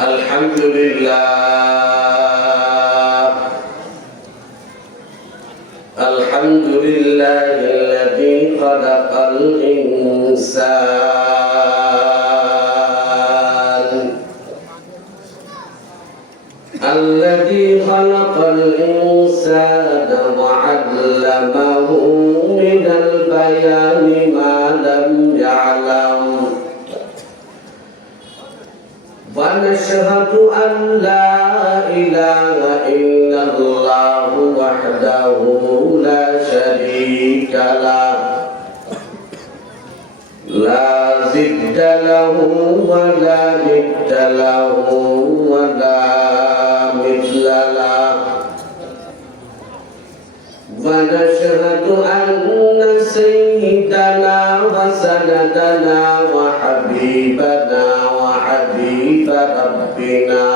الحمد لله الحمد لله الذي خلق الإنسان وعلمه من البيان ما لم يعلم ونشهد أن لا إله إلا الله وحده لا شريك له لا ضد له ولا ند له ولا مثل له ونشهد أن سيدنا وسندنا وحبيبنا وحبيب ربنا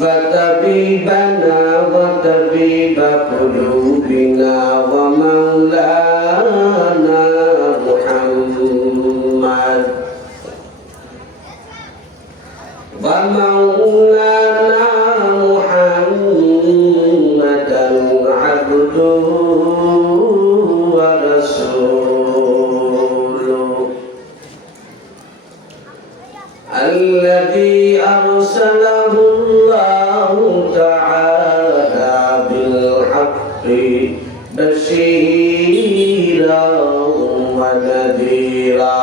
وطبيبنا وطبيب قلوبنا ومولانا محمد ومولانا محمدا عبده ورسوله الذي أرسله الله تعالى بالحق بشيرا ونذيرا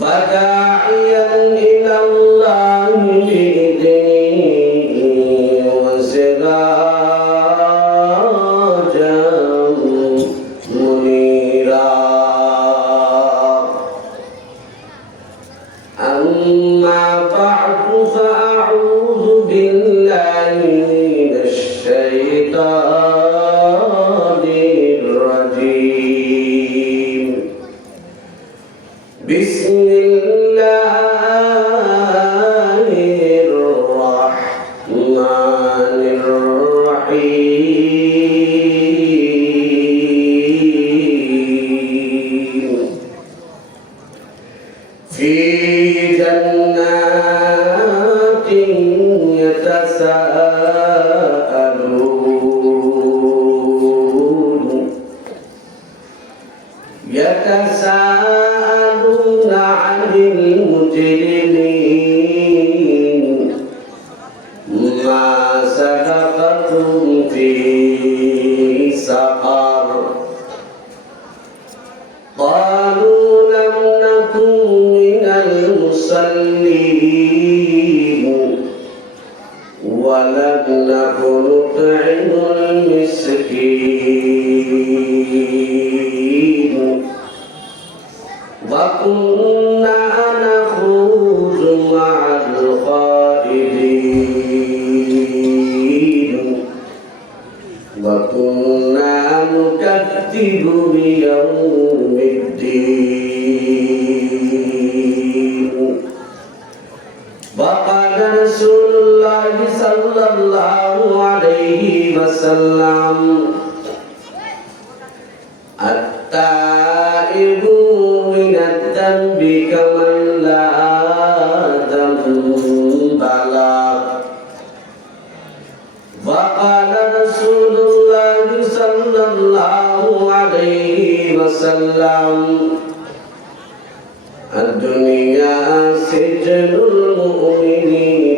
وداعيا إلى الله بإذنه وسراجا منيرا أما بعد فأعوذ بالله من الشيطان الرجيم بسم الله الرحمن الرحيم في جنات يتساءلون عن المجرمين ما سلككم في سقر قالوا لم نكن من المصلين ولم نكن نطعم المسكين وكنا نخوض مع الخائضين وكنا نكذب بيوم الدين وقال رسول الله صلى الله عليه وسلم التائب من الذنب كمن لا ذنب له وقال رسول الله صلى الله عليه وسلم الدنيا سجن المؤمن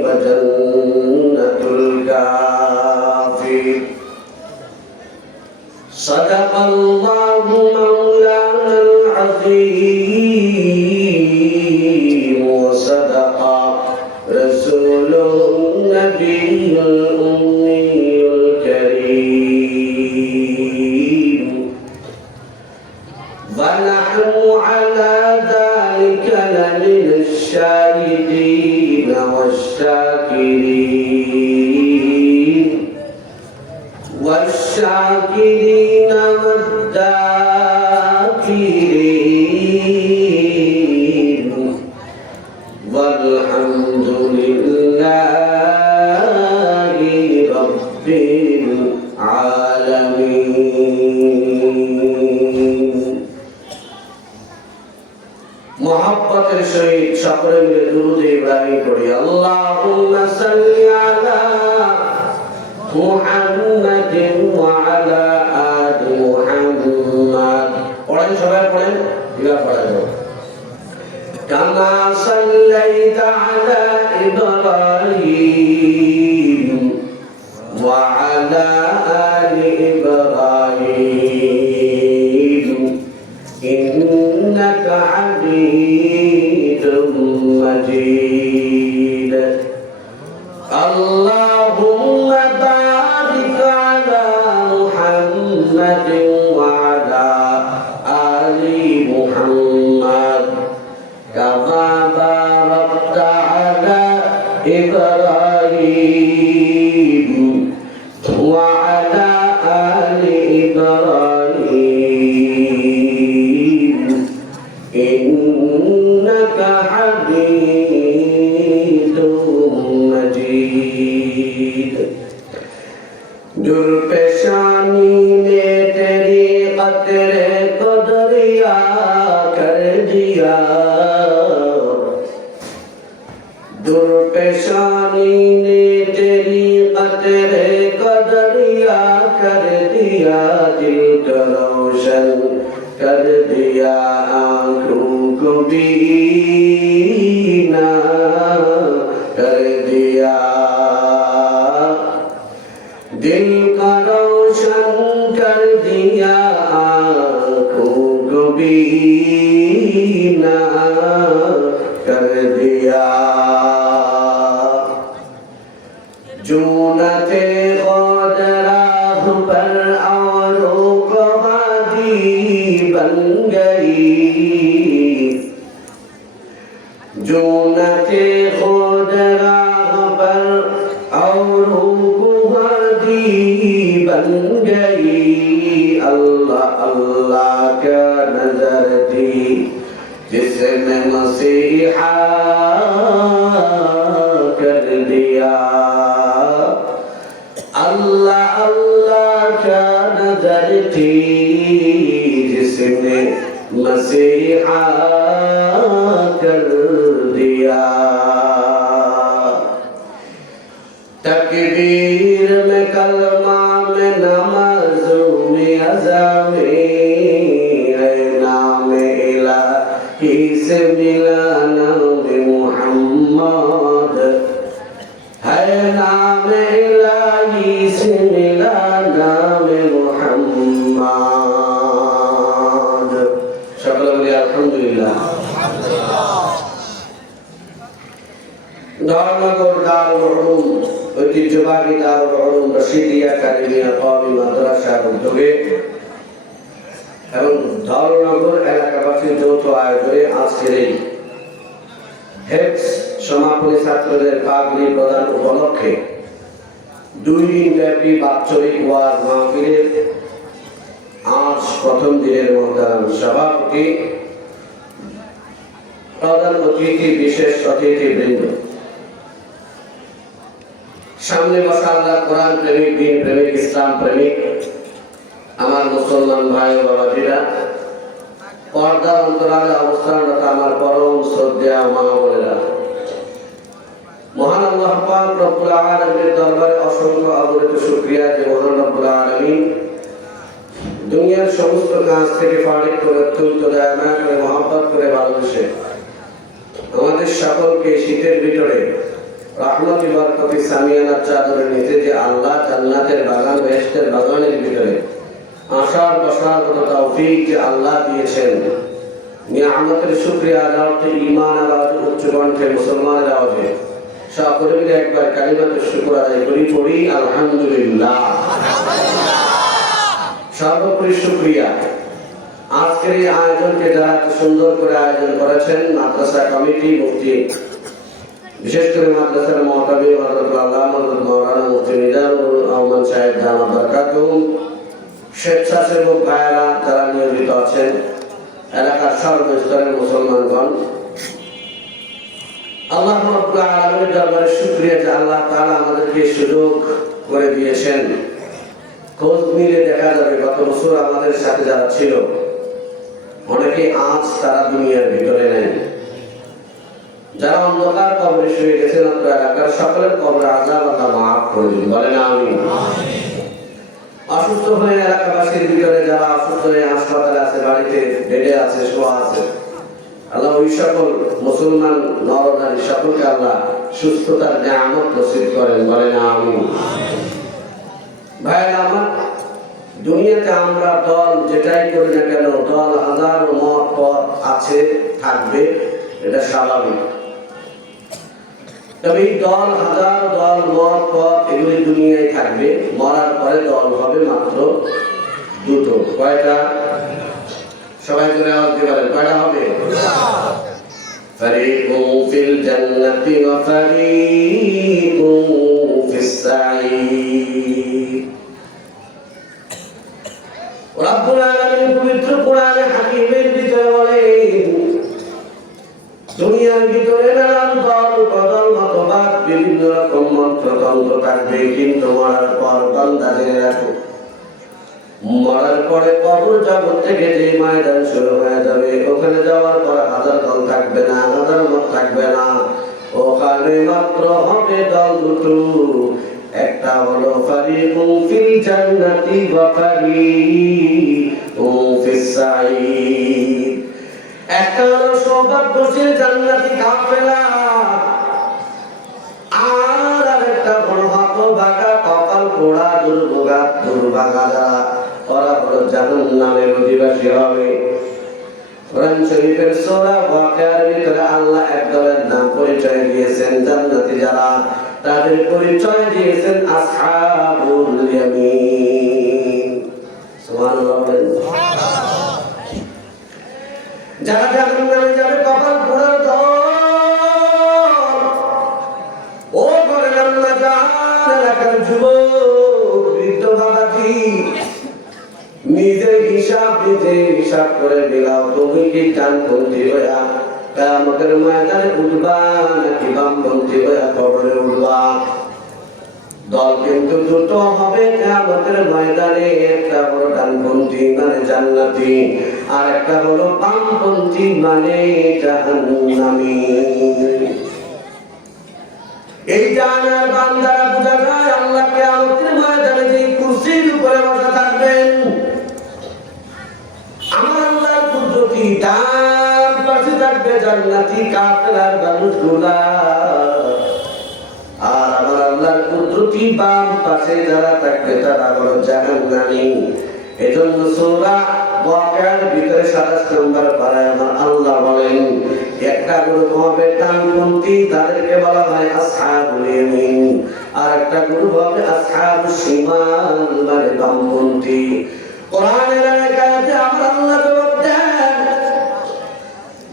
وجنة الكافر صدق الله مولانا العظيم وصدق رسوله النبي الأمي الكريم ونحن على ذلك لمن الشاهدين والشاكرين والذاكرين والحمد لله رب العالمين মোহাব্বতের সহিত সকলে মিলে দুরূদ ইব্রাহিম পড়ি। আল্লাহুম্মা সাল্লি আলা মুহাম্মাদিন ওয়া আলা আলি মুহাম্মাদ। পড়েন, সবাই পড়েন, এবার পড়া যাবে। কামা সাল্লাইতা আলা ইব্রাহিম ওয়া আলা আলি ইব্রাহিম ইন্নাকা হামিদুম মাজিদ। আল্লাহুম্মা বারিক আলা মুহাম্মাদিন ওয়া আলা আলি মুহাম্মাদ কামা বারাকতা আলা ইব্রাহিম ওয়া আলা আলি ইব্রাহিম ইন্নাকা হামিদুম মাজিদ। दुर्पेशानी में तेरी कतरे को दरिया कर दिया, दुर्पेशानी ने तेरी कतरे को दरिया कर दिया, दिल को रोशन कर दिया, आँखों को बीना कर दिया, दिल का रोशन कर दिया, आँखों को बीना कर दिया। जूनते खुद राह पर औरों को हादी बन गई, जूनते खुद राह पर औरों को हादी बन गई। अल्लाह अल्लाह का नजर थी जिसने मसीहा कर दिया, अल्लाह अल्लाह का नजर थी जिसने मसीहा कर दिया। तकबीर में कलमा में नमाज़ों में अज़ा में है नाम इलाही से मिला नाम मुहम्मद, है नाम इलाही से मिला नाम मुहम्मद। সকলে বলি আলহামদুলিল্লাহ। ধর্মগড় দারুল উলুম ঐতিহ্যবাহী দারুল উলুম রশিদিয়া কারিমিয়া কওমি মাদ্রাসার উদ্যোগে এবং ধর্মনগর এলাকাবাসীর যৌথ আয়োজনে আজকের এই হেফজ সমাপনী ছাত্রদের পাগড়ি প্রদান উপলক্ষে 2 দিন ব্যাপী বাৎসরিক ওয়াজ মাহফিলের আজ প্রথম দিনের মহতারাম সভাপতি, প্রধান অতিথি, বিশেষ অতিথিবৃন্দ, সামনে বসা আল্লাহ কোরআন প্রেমিক, দিন প্রেমিক, ইসলাম প্রেমিক আমার মুসলমান ভাই ও বাবাজিরা, পর্দার অন্তরালে অবস্থানরত আমার পরম শ্রদ্ধেয় মা বোনেরা, মহান আল্লাহ পাক রব্বুল আলামিনের দরবারে অসংখ্য অগণিত শুকরিয়া যে মহান রব্বুল আলামিন দুনিয়ার সমস্ত কাজ থেকে ফারিক করে অত্যন্ত দয়াময় করে মহব্বত করে ভালোবেসে আমাদের সকলকে শীতের ভিতরে রহমতি বরকতি সামিয়ানার চাদরের নিচে যে আল্লাহ জান্নাতের বাগান, বেহেশতের বাগানের ভিতরে আসার বসার মতো তৌফিক যে আল্লাহ দিয়েছেন, নিয়ামতের শুকরিয়া আদায় করতে ঈমান আওয়াজ উচ্চ কণ্ঠে মুসলমানের আওয়াজে সকলে মিলে একবার কালিমাতুশ শুকর আদায় করি, পড়ি আলহামদুলিল্লাহ। সর্বোপরি শুকরিয়া আজকের এই আয়োজনকে যারা সুন্দর করে আয়োজন করেছেন, মাদ্রাসা কমিটি, মুফতি, বিশেষ করে মাদ্রাসার মুহতামি হযরত আল্লামা মাওলানা মুফতি নিজামুল আহমদ সাহেব দামাত বরকাতুহুম, স্বেচ্ছাসেবক ভাইয়েরা যারা নিয়োজিত আছেন, এলাকার সর্বস্তরের মুসলমানগণ, আল্লাহ রাব্বুল আলামিনের দরবারে শুকরিয়া যে আল্লাহ তাআলা আমাদেরকে সুযোগ করে দিয়েছেন। খোঁজ নিলে দেখা যাবে গত বছর আমাদের সাথে যারা ছিল অনেকে আজ তারা দুনিয়ার ভিতরে নেই। যারা অন্ধকার কবরে শুয়ে গেছেন আপনার এলাকার সকলের কবরে আযাব আল্লাহ মাফ করে দিন, বলেন আমিন। অসুস্থ হয়ে এলাকাবাসীর ভিতরে যারা অসুস্থ হয়ে হাসপাতালে আছে, বাড়িতে বেডে আছে, শোয়া আছে, আল্লাহ ওই সকল মুসলমান নরনারী সকলকে আল্লাহ সুস্থতার নিয়ামত নসিব করেন, বলেন আমিন। ভাইরা আমার, দুনিয়াতে আমরা দল যেটাই করি না কেন, দল হাজারো মত পথ আছে, থাকবে, এটা স্বাভাবিক। তবে এই দল হাজার দল মত পথ এগুলি দুনিয়ায় থাকবে, মরার পরে দল হবে মাত্র দুটো। কয়টা? সবাই জন্য আওয়াজ দিয়ে বলেন, কয়টা হবে? ফারিকুন ফিল জান্নাতি ওয়া ফারিকুন ফিস সাঈর। রব্বুল আলামিন পবিত্র কোরআনে হাকিমের ভিতরে বলেন, দুনিয়ার ভিতরে নানান দল বদল মতবাদ বিভিন্ন রকম মন্ত্রতন্ত্র থাকবে, কিন্তু মরার পর বান্দা জেনে রাখো, মরার পরে কবর জগৎ থেকে যে ময়দান শুরু হয়ে যাবে, ওখানে যাওয়ার পর হাজার দল থাকবে না, হাজার মত থাকবে না, ওখানে মাত্র হবে দল দুটো। একটা হলো ফারিকুন ফিল জান্নাতি ওয়া ফারিকুন ফিস সাঈর। একটা হলো সৌভাগ্যশীল জান্নাতি কাফেলা, আর আরেকটা হলো হতভাগা কপাল পোড়া দুর্ভাগা যারা, ওরা হলো জাহান্নামের অধিবাসী হবে। কোরআন শরীফের সূরা ওয়াকিয়ার ভিতরে আল্লাহ এক দলের নাম পরিচয় দিয়েছেন, জান্নাতি যারা, তাদের পরিচয় দিয়েছেন আসহাবুল ইয়ামিন। সুবহানাল্লাহ। যারা জাহান্নামে যাবে কপাল পোড়া দল, ও বলেন আল্লাহ জান এলাকার যুবক বৃদ্ধ বাবাজি, নিজের হিসাব করে দিলাও, তুমি কি ডানপন্থী হইয়া কিয়ামতের ময়দানে উঠবা নাকি বামপন্থী হইয়া কবরে উঠবা? দল কিন্তু দুটো হবে কিয়ামতের ময়দানে, একটা হলো ডানপন্থী মানে জান্নাতি, আর একটা হলো বামপন্থী মানে জাহান্নামী। এই জানার বান্দারা বুঝা যায় আল্লাহ কিয়ামতের ময়দানে যে কুরসির উপরে বসা থাকবেন, আমার আল্লাহর কুদরতি ডান পাশে থাকবে জান্নাতি কাফেলার মানুষগুলা, আর আমার আল্লাহর কুদরতি বাম পাশে যারা থাকবে তারা হলো জাহান্নামী। এজন্য সূরা ওয়াকিয়ার ভিতরে 27 নম্বর পারায় আমার আল্লাহ বলেন, একটা গ্রুপ হবে ডানপন্থী, তাদেরকে বলা হয় আসহাবুল ইয়ামিন, আর একটা গ্রুপ হবে আসহাবুশ শিমাল মানে বামপন্থী। কোরআনের আয়াতে আমার আল্লাহ জবাব দেন,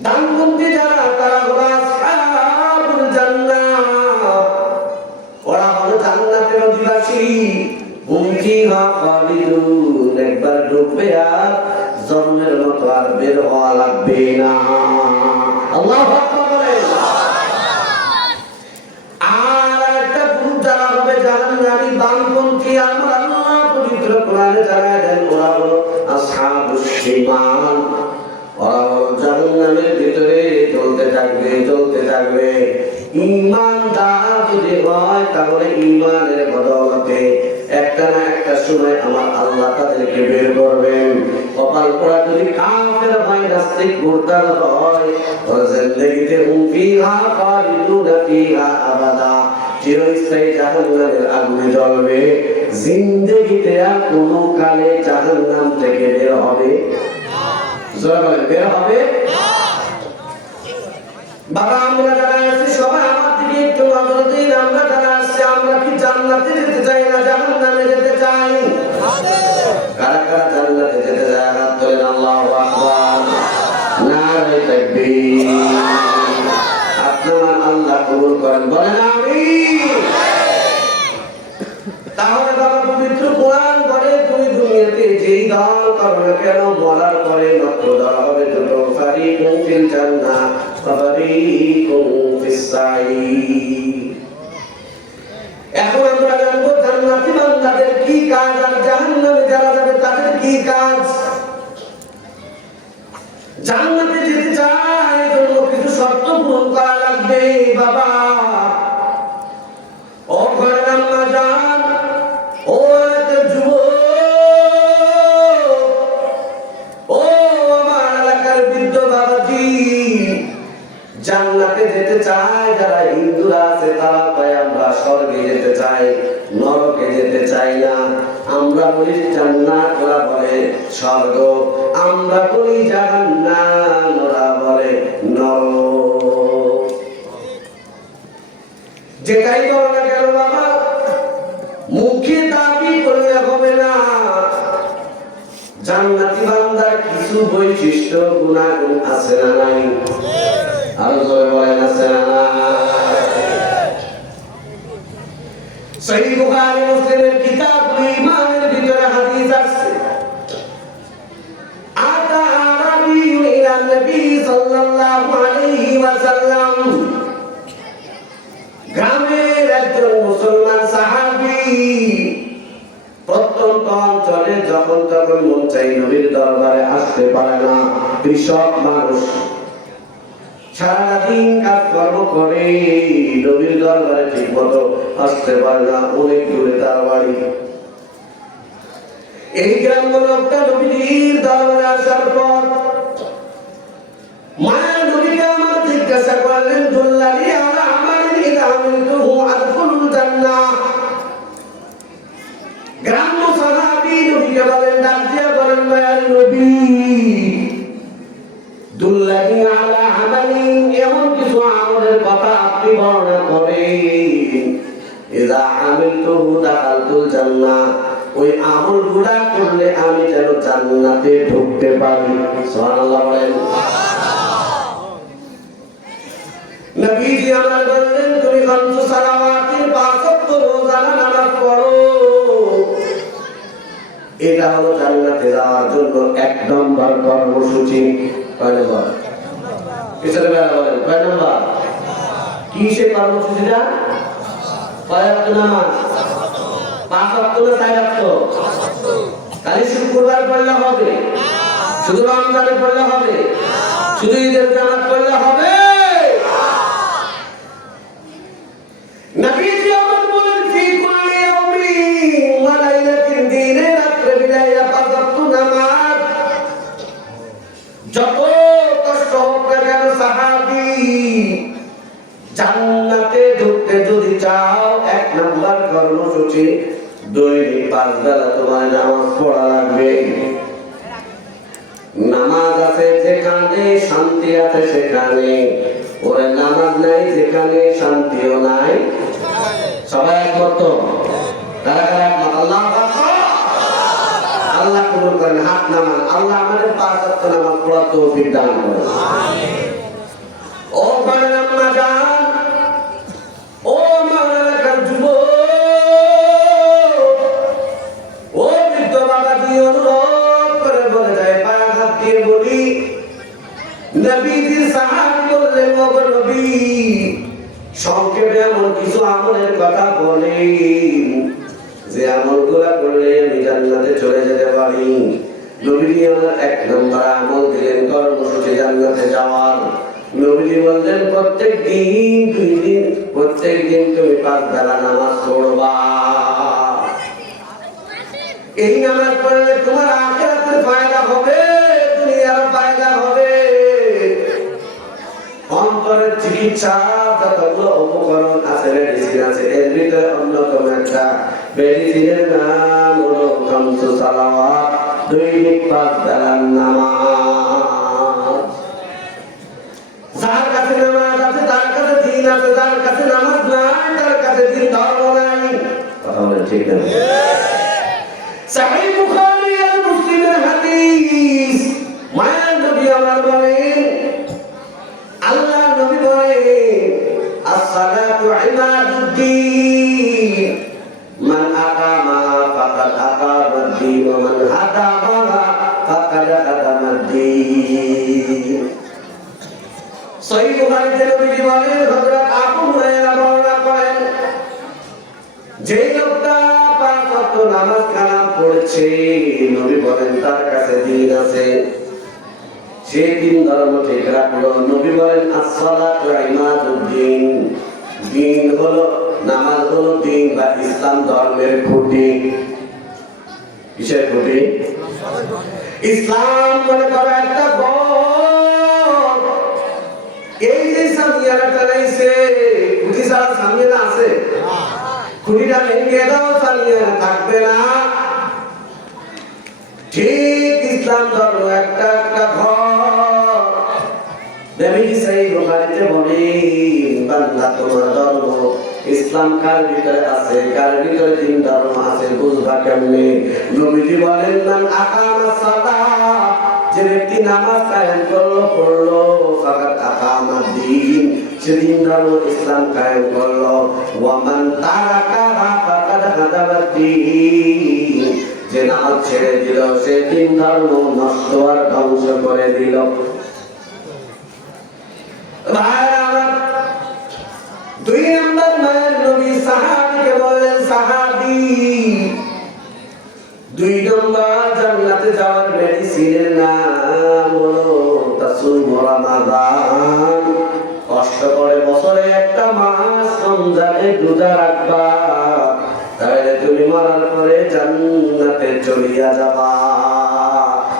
ডানপন্থী যারা তারা হলো আসহাবুল জান্নাহ, ওরা হলো জান্নাতের অধিবাসী। হুম ফিহা খালিদুন, একবার ঢুকবে আর জন্মের মতো আর বের হওয়া লাগবে না। আল্লাহু আকবার বলেন। আর একটা গ্রুপ যারা হবে জাহান্নামী বামপন্থী, আমার আল্লাহ পবিত্র কোরআনে জানায় দেন ওরা হলো আসহাবুশ শিমাল, ওরা হলো জাহান্নামের ভিতরে জ্বলতে থাকবে। ঈমানদার যদি হয় তাহলে ঈমানের বদৌলতে একটা না একটা সময় আমার আল্লাহ তাদেরকে বের করবেন। কপাল পোড়া যদি কাফের হয়, নাস্তিক মুরতাদ হয়, ওরা জিন্দেগিতে হুম ফিহা খালিদুনা ফিহা আবাদা, চিরস্থায়ী জাহান্নামের আগুনে জ্বলবে, জিন্দেগিতে আর কোনো কালে জাহান্নাম থেকে বের হবে বের হবে। বাবা আমরা যারা আছি সবাই আমার দিকে একটু নজর দিন, আমরা যারা আসছি আমরা কি জান্নাতে যেতে চাই না জাহান্নামে যেতে চাই? কারা কারা জান্নাতে যেতে চায় হাত তোলেন। আল্লাহু আকবার, নারে তাকবীর। আপনারা আল্লাহ কবুল করেন, বলেন আমিন। তাহলে বাবা পবিত্র কোরআন বলে তুমি দুনিয়াতে যেই দল করো না কেন, মরার পরে মাত্র দল হবে দুটো, ফারিকুন ফিল জান্নাহ ওয়া ফারিকুন ফিস সাঈর। এখন আমরা জানবো জান্নাতি বান্দাদের কি কাজ আর জাহান্নামে যারা যাবে তাদের কি কাজ। জান্নাতে যেতে চায় এজন্য কিছু শর্ত পূরণ করা লাগবে। উম্মতি জান্নাতে যেতে চায়, যারা হিন্দুরা আছে তারা কয় আমরা স্বর্গে যেতে চাই, নরকে যেতে চাই না। আমরা বলি জান্নাত, ওরা বলে স্বর্গ। আমরা বলি জাহান্নাম, ওরা বলে নরক। যেটাই বলো না কেন বাবা, মুখে দাবি করলে হবে না। জান্নাতি বান্দার কিছু বৈশিষ্ট্য গুণাগুণ আছে না নাই? আর জোরে বলেন আছে না নাই? সহিহ বুখারী মুসলিমের কিতাবুল ঈমানের ভিতরে হাদিস আছে, আতা আরাবিয়্যুন ইলা নবী সাল্লাল্লাহু আলাইহি ওয়াসাল্লাম। গ্রামের একজন মুসলমান সাহাবী প্রত্যন্ত অঞ্চলে যখন তখন মন চাই নবীর দরবারে আসতে পারে না। কৃষক মানুষ, সারাদিন কাজকর্ম করে নবীর দরবারে ঠিক মতো আসতে পারে না, অনেক দূরে তার বাড়ি। এই গ্রাম্য লোকটা নবীর দরবারে আসার পর মায়া নবীকে আমার জিজ্ঞাসা করলেন, দুল্লানি আলা আমালিন ইযা আমিলতুহু আদখুলুল জান্নাহ। গ্রাম্য সাহাবী নবীকে বলেন, ডাক দিয়া বলেন, মায়ার নবী, দুল্লানি আলা আমালিন, এমন কিছু আমলের কথা আপনি বর্ণনা করেন, ইযা আমিলতুহু দাখালতুল জান্নাহ, ওই আমলগুলা করলে আমি যেন জান্নাতে ঢুকতে পারি। সুবহানাল্লাহ বলেন। নবীজি আমার বললেন, তুমি খামসু সালাওয়াতের পাঁচ ওয়াক্ত রোজানা নামাজ পড়ো, এটা হলো জান্নাতে যাওয়ার জন্য এক নম্বর কর্মসূচি। কয় নম্বর? পিছনে বলেন, কয় নম্বর? কি সে কর্মসূচিটা? কয় ওয়াক্ত নামাজ? পাঁচ ওয়াক্ত না চার ওয়াক্ত? খালি শুক্রবার পড়লে হবে? শুধু রমজানে পড়লে হবে? শুধু ঈদের জামাত পড়লে হবে? নবীজি আমার বলেন, ফি কুল্লি ইয়াউমিন ওয়া লাইলাতিন, দিনে রাত্রে বিলাইয়া পাঁচ ওয়াক্ত নামাজ। যত কষ্ট হোক না কেন সাহাবী, জান্নাতে ঢুকতে যদি চাও এক নম্বর কর্মসূচি, দৈনিক 5 বেলা তোমার নামাজ পড়া লাগবে। নামাজ আছে যেখানে, শান্তি আছে সেখানে, ওরে নামাজ নাই যেখানে, শান্তিও নাই। সবাই একমত? কারা কারা একমত? আল্লাহু আকবার। আল্লাহ কবুল করেন, হাত নামান। আল্লাহ আমাদের 5 ওয়াক্ত নামাজ পড়ার তৌফিক দান করেন। আমিন। ও বড় আম্মা জান, ও আমার এলাকার যুবক, ও বৃদ্ধ বাবাজি, অনুরোধ করে বলে যায়, পায়ে হাত দিয়ে বলি, নবীজির সাহাবী বললেন, ও নবী, সংক্ষেপে এমন কিছু আমলের কথা বলেন যে আমলগুলা করলে আমি জান্নাতে চলে যেতে পারি। নবীজি আমার এক নম্বর আমল দিলেন কর্মসূচি জান্নাতে যাওয়ার। নবীজি বললেন, প্রত্যেক দিন 2 দিন, প্রত্যেক দিন তুমি 5 বেলা নামাজ পড়বা। এই নামাজ পড়লে তোমার আখিরাতের ফায়দা হবে, দুনিয়ার ফায়দা হবে। অন্তরের চিকিৎসা যতগুলো উপকরণ আছে, মেডিসিন আছে, এর ভিতরে অন্যতম একটা মেডিসিনের নাম হলো খামসু সালাওয়াত, দৈনিক 5 বেলা নামাজ। যার কাছে নামাজ আছে তার কাছে দিন আছে, যার কাছে নামাজ নাই তার কাছে দিন ধর্ম নাই। কথা বলেন ঠিক না? সহিহ বুখারী আর মুসলিমের হাদিস, মায়ার নবী আমার বলেন, আল্লাহ নবী বলেন, as-salatu imaduddin, মান আকামা ফাকাদ আকামাদ-দ্বীন ওয়া মান হাদামা ফাকাদ হাদামাদ-দ্বীন। সহিহ বুখারীতে নবীজি বলেন, হযরত আবু হুরায়রা বর্ণনা করেন, যে লোকটা 5 ওয়াক্ত নামাজ কালাম পড়ছে, নবী বলেন তার কাছে দিন আছে, সে দিন ধর্ম ঠিক রাখলো। নবী বলেন, as-salatu imaduddin, দিন হলো, নামাজ হলো দিন বা ইসলাম ধর্মের খুঁটি। কিসের খুঁটি? ইসলাম মনে করো একটা ঘর, যারা চালাইছে খুঁটি ছাড়া সামনে না আছে, খুঁটিটা ভেঙে দাও, সামনে থাকবে না। ঠিক ইসলাম ধর্ম একটা একটা ঘর। নবী সেই বুখারীতে বলেন, বান্দা তোমার ধর্ম ইসলাম কার ভিতরে আছে, কার ভিতরে দিন ধর্ম আছে বুঝবা কেমনে? নবীজি বলেন, মান আকামাস সালাহ, যে ব্যক্তি নামাজ কায়েম করলো পড়লো, ফাকাদ আকামাদ দ্বীন, সে দিন ধর্ম ইসলাম কায়েম করলো। ওয়া মান তারাকাহা ফাকাদ হাদামাদ দ্বীন, যে নামাজ ছেড়ে দিল সে দিন ধর্ম নষ্ট আর ধ্বংস করে দিল। দুই নম্বর মায়ের নবী সাহাবীকে বললেন, সাহাবী, দুই নম্বর জান্নাতে যাওয়ার মেডিসিনের নাম হলো তাসুম রমাদান। কষ্ট করে বছরে একটা মাস রমজানে রোজা রাখবা, তাহলে তুমি মরার পরে জান্নাতে চলিয়া যাবা।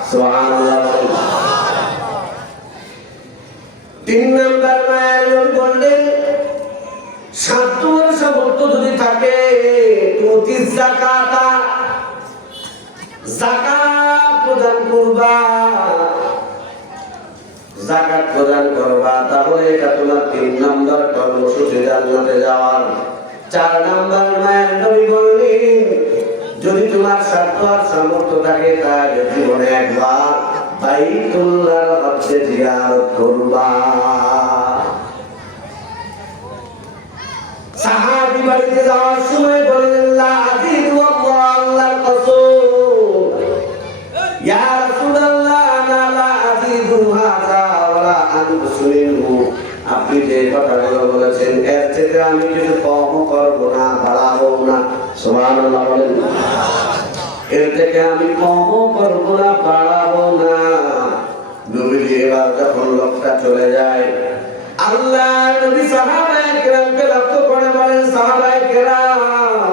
সুবহানাল্লাহ। তিন নম্বর মায়ের নবী বললেন, 7 বছর সামর্থ্য যদি থাকে তুই যাকাত প্রদান করবা, যাকাত প্রদান করবা, তাহলে এটা তোমার 3 নম্বর কর্মসূচি জান্নাতে যাওয়ার। 4 নম্বর মায়ের নবী বললেন, যদি তোমার সাধ্য আর সামর্থ্য থাকে তাহলে জীবনে একবার বাইতুল্লাহর হজ্জে জিয়ারত করবা। সাহাবী বাড়িতে যাওয়ার সময় বললেন, লা আজিদু আল্লাহর কসম, ইয়া রাসূলুল্লাহ, আনা লা আজিদু হাযা ওয়া আনকুসু মিনহু, আপনি যে কথাগুলো বলেছেন এর থেকে আমি কিছু কম করব না, বাড়াবো না। সুবহানাল্লাহ বলেন। এর থেকে আমি কম করব না, বাড়াবো না। নবীজি এবার যখন লোকটা চলে যায়, আল্লাহ নবী সাহাবায়ে কেরামকে লক্ষ্য করে বলেন, সাহাবায়ে কেরাম,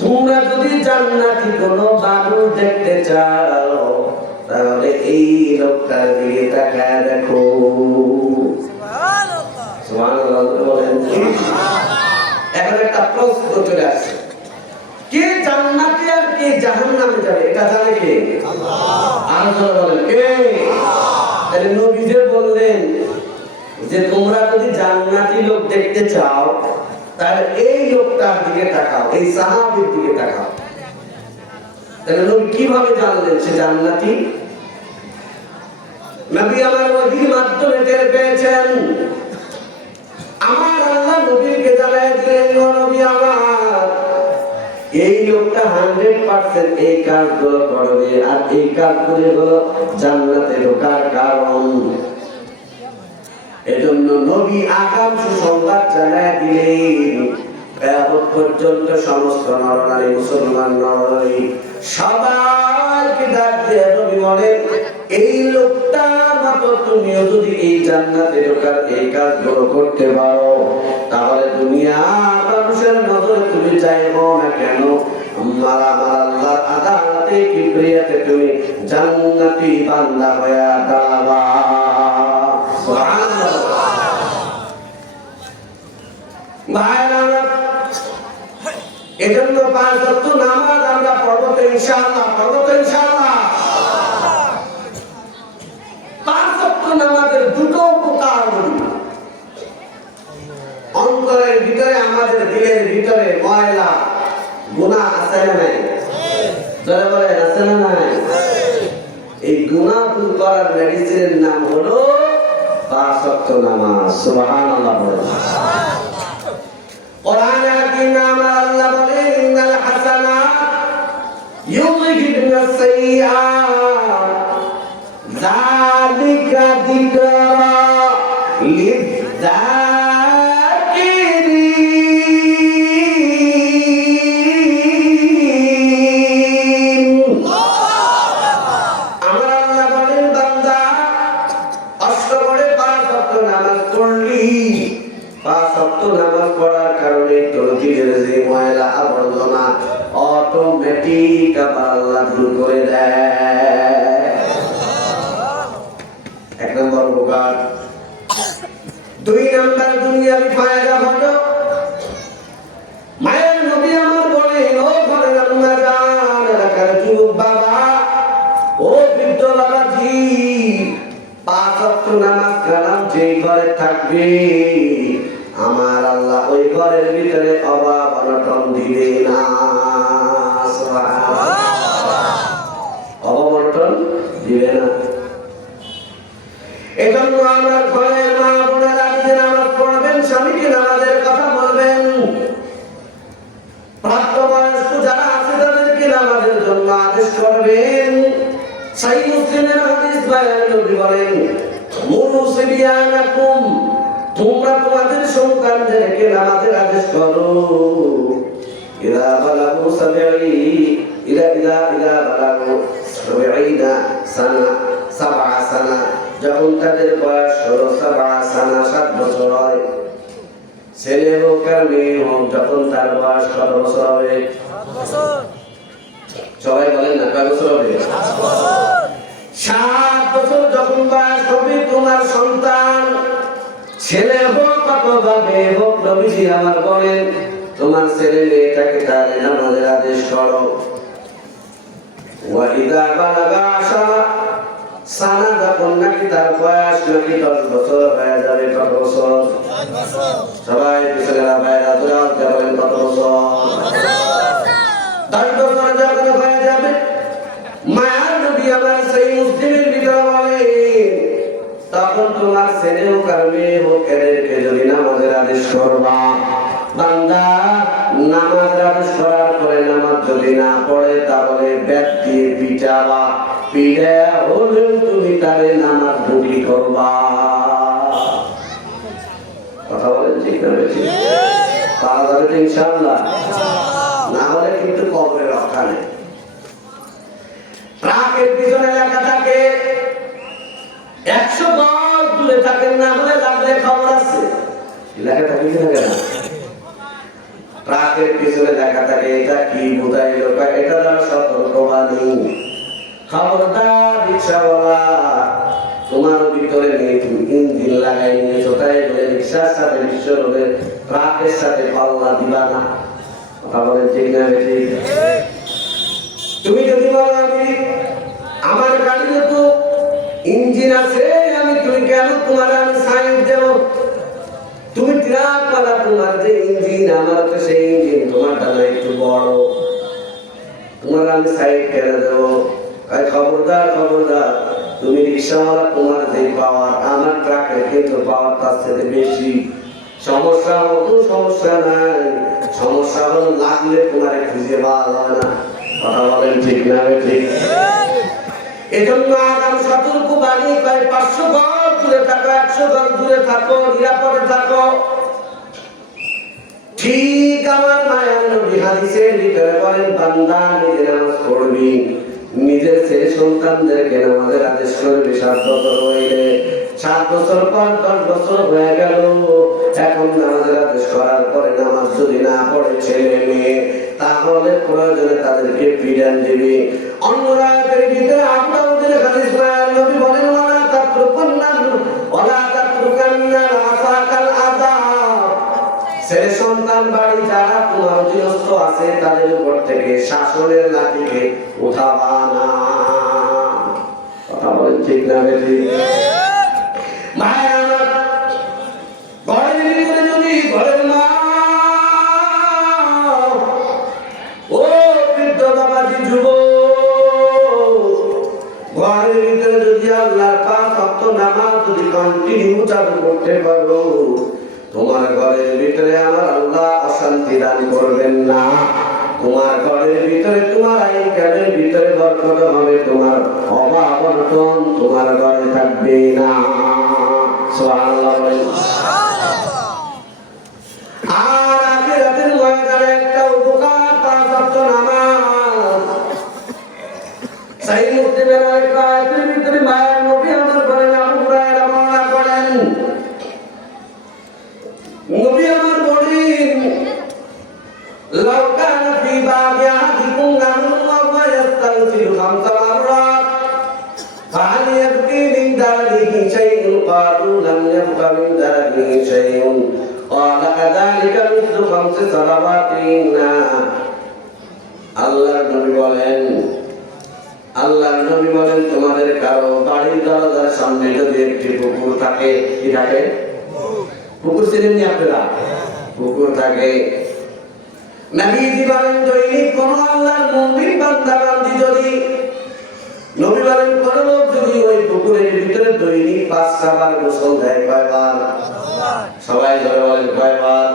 তোমরা যদি জান্নাতি কোনো মানুষ দেখতে চাও তাহলে এই লোকটার দিকে তাকায় দেখো। সুবহানাল্লাহ। সুবহানাল্লাহ বলেন। এখন একটা প্রশ্ন চলে আসে, কে জান্নাতে আর কে জাহান্নামে যাবে এটা জানে কে? আল্লাহ। আর যারা বলেন কে? তাহলে নবী যে বললেন যে তোমরা যদি জান্নাতি লোক দেখতে চাও তাহলে এই লোকটার দিকে তাকাও, এই সাহাবীর দিকে তাকাও। তাহলে নবী কিভাবে জানলেন সে জান্নাতি? নবী আমার ওহীর মাধ্যমে টের পেয়েছেন। আমার আল্লাহ নবীকে জানায় দিলেন, ও নবী আমার, এই লোকটা 100% এই কাজগুলো করবে আর এই কাজগুলো হলো জান্নাতে ঢোকার কারণ। এজন্য নবী আগাম সুসংবাদ জানায় দিলেন, কিয়ামত পর্যন্ত সমস্ত নরনারী, মুসলমান নরনারী সবাইকে ডাক দিয়ে নবী বলেন, এই লোকটার মতো তুমিও যদি এই জান্নাতে ঢোকার এই কাজগুলো করতে পারো তাহলে দুনিয়ার মানুষের নজরে তুমি চাইবো না কেন, আমার আল্লাহর আদালতে কিবরিয়াতে তুমি জান্নাতি বান্দা হয়ে দাঁড়াবা। সুবহানাল্লাহ। ভাইরা, এজন্য 5 ওয়াক্ত নামাজ আমরা পড়ব তো ইনশাআল্লাহ, পড়ব তো ইনশাআল্লাহ। 5 ওয়াক্ত নামাজের দুটো উপকার হলো, অন্তরের ভিতরে, আমাদের দিলের ভিতরে ময়লা গুনাহ আছে না নাই? যারা বলে আছে না নাই? এই গুনাহ দূর করার মেডিসিনের নাম হলো 5 ওয়াক্ত নামাজ। সুবহানাল্লাহ। কোরআনে হাকিমে আমার আল্লাহ বলেন, ইন্নাল হাসানাত ইউযহিবুনাস সাইয়্যাত যালিকা যিকরা লিয-যাকিরিন। আমার আল্লাহ বলেন, বান্দা কষ্ট করে 5 ওয়াক্ত নামাজ পড়লি, 5 ওয়াক্ত নামাজ পড়ার কারণে তোর দিলের যে ময়লা আবর্জনা অটোমেটিক আল্লাহ দূর করে দেয়। 1 নম্বর উপকার। দুই নাম্বার দুনিয়াবি ফায়দা হলো মায়ের নবী আমার বলেন, ও ঘরের আম্মা জান, এলাকার যুবক বাবা, ও বৃদ্ধ বাবাজি, 5 ওয়াক্ত নামাজ কালাম যেই ঘরে থাকবে আমার আল্লাহ ওই ঘরের ভিতরে অভাব অনটন দিবে না। অভাব অনটন দিবে না। এজন্য আমরা ঘরের মা বোনেরা নামাজ পড়বেন, স্বামীকে নামাজের কথা বলবেন, প্রাপ্তবয়স্ক যারা আছে তাদেরকে নামাজের জন্য আদেশ করবেন। সহিহ মুসলিমের হাদিস বয়ান নবী বলেন, মুরু সিবিয়ানাকুম, তোমরা তোমাদের সন্তানদেরকে নামাজের আদেশ করো। ইলা বালাগু সাবঈ ইলা বালাগু সাবঈনা সানা 7 সানা, যখন তাদের বয়স হলো 7 সানা 7 বছর হয়, ছেলে হোক আর মেয়ে হোক, যখন তার বয়স কত বছর হবে? সবাই বলেন না, কয় বছর হবে? 7 বছর যখন বয়স হবে তোমার সন্তান, ছেলে হোক অথবা মেয়ে হোক, নবীজি আমার বলেন তোমার ছেলে মেয়েটাকে তাদের নামাজের আদেশ করো। ওয়া ইদা বালাগা 10 সানা, যখন নাকি তার বয়স নাকি 10 বছর হয়ে যাবে। কত বছর? 10 বছর। সবাই বিসমিল্লাহ বাইরা দুরাত বলেন, কত বছর? 10 বছর যখন হয়ে যাবে, মায়ার নবী আমার সেই মুসলিমের ভিতরে বলে, তখন তোমার ছেলে হোক আর মেয়ে হোক, এদেরকে যদি নামাজের আদেশ করবা, বান্দা নামাজের আদেশ করার পরে নামাজ যদি না পড়ে তাহলে ব্যাট দিয়ে পিটাবা, পিড়া হলেও তুমি তারে নামাজ ভুগি করবা। কথা বলেন ঠিক না বেঠিক? পারা যাবে তো ইনশাআল্লাহ? না হলে কিন্তু কবরে রক্ষা নেই। ট্রাকের পিছনে লেখা থাকে 100 গজ দূরে থাকেন, না হলে লাগলে খবর আছে। লেখা থাকে কি থাকে না? ট্রাকের পিছনে লেখা থাকে, এটা কি বোঝাইলো? এটা দ্বারা সতর্কবাণী, খবরদার রিক্সাওয়ালা, তোমার ভিতরে ইঞ্জিন লাগাই নিয়েছো, তাই বলে রিক্সার সাথে বিশ্বরোধের ট্রাকের সাথে পাল্লা দিবা না। কথা বলেন ঠিক না বেঠিক? তুমি যদি বলো আমি আমার গাড়িতে তো ইঞ্জিন আছে, তুমি কেন তোমার আমি সাইড দেব? তুমি ট্রাক পালা, তোমার যে ইঞ্জিন, আমার তো সেই ইঞ্জিন, তোমারটা না একটু বড়, তোমার আমি সাইড কেন দেবো? খবরদার খবরদার, তুমি রিক্সাওয়ালা, তোমার যে পাওয়ার আমার ট্রাকের কিন্তু পাওয়ার তার সাথে বেশি। সমস্যা মতো সমস্যা নাই, সমস্যা হলো লাগলে তোমার খুঁজে পাওয়া যায় না। কথা বলেন ঠিক না ঠিক? এজন্য আগাম সতর্ক বাণী, 500 গজ দূরে থাকো, 100 গজ দূরে থাকো, নিরাপদে থাকো। ঠিক আমার মায়ার নবী হাদিসের ভিতরে বলেন, বান্দা নিজে নামাজ পড়বি, নিজের ছেলে সন্তানদেরকে নামাজের আদেশ করবি 7 বছর হইলে। 7 বছর পর 10 বছর হয়ে গেল, এখন নামাজের আদেশ করার পরে নামাজ যদি না পড়ে ছেলে মেয়ে, তাহলে প্রয়োজনে তাদেরকে পিড়ান দিবি। অন্য রাতের ভিতরে আপনার হাদিস মায়ার নবী বলেন, ওয়ালা তাতরুকান্না রাসাকাল আযাব, ছেলে সন্তান বাড়ি যারা তোমার অধীনস্থ আছে তাদের উপর থেকে শাসনের লাঠিকে উঠাবা না। কথা বলেন ঠিক না বেঠিক? মায়ের ঘরের ভিতরে যদি ঘরের মা, ও বৃদ্ধ বাবাজি, যুবক, ঘরের ভিতরে যদি আল্লাহর 5 ওয়াক্ত নামাজ যদি কন্টিনিউ চালু করতে পারো, তোমার ঘরের ভিতরে আমার আল্লাহ অশান্তি দান করবেন না। তোমার ঘরের ভিতরে, তোমার আইকানের ভিতরে বরকত হবে, তোমার অভাব অনটন তোমার ঘরে থাকবে না। সুবহানাল্লাহ। আর আখিরাতের ময়দানে একটা উপকার, 5 ওয়াক্ত নামাজ। সহিহ মুসলিমের একটা আয়াতের ভিতরে মায়ের নবী আমার বলেন, আবু হুরায়রা বর্ণনা করেন, নবী আমার বলেন, লাউ কানা ফি বাবি আহাদিকুম নাহরুন ওয়া ইয়াস্তাগফিরু 5 মাররাত ফাহাল ইয়াবকি মিন দারিহি শাইউন সালাওয়াতিনা। আল্লাহর নবী বলেন তোমাদের কারো বাড়ির দরজার সামনে যদি একটি পুকুর থাকে, কি থাকে? পুকুর ছিলেন আপনারা? পুকুর থাকে। নবীজি বলেন দৈনিক কোন আল্লাহর মুমিন বান্দা বান্দি যদি, নবী বলেন কোন লোক যদি ওই পুকুরের ভিতরে দৈনিক 5 বার গোসল দেয়, কয়বার? সবাই ধরে বলেন কয়বার?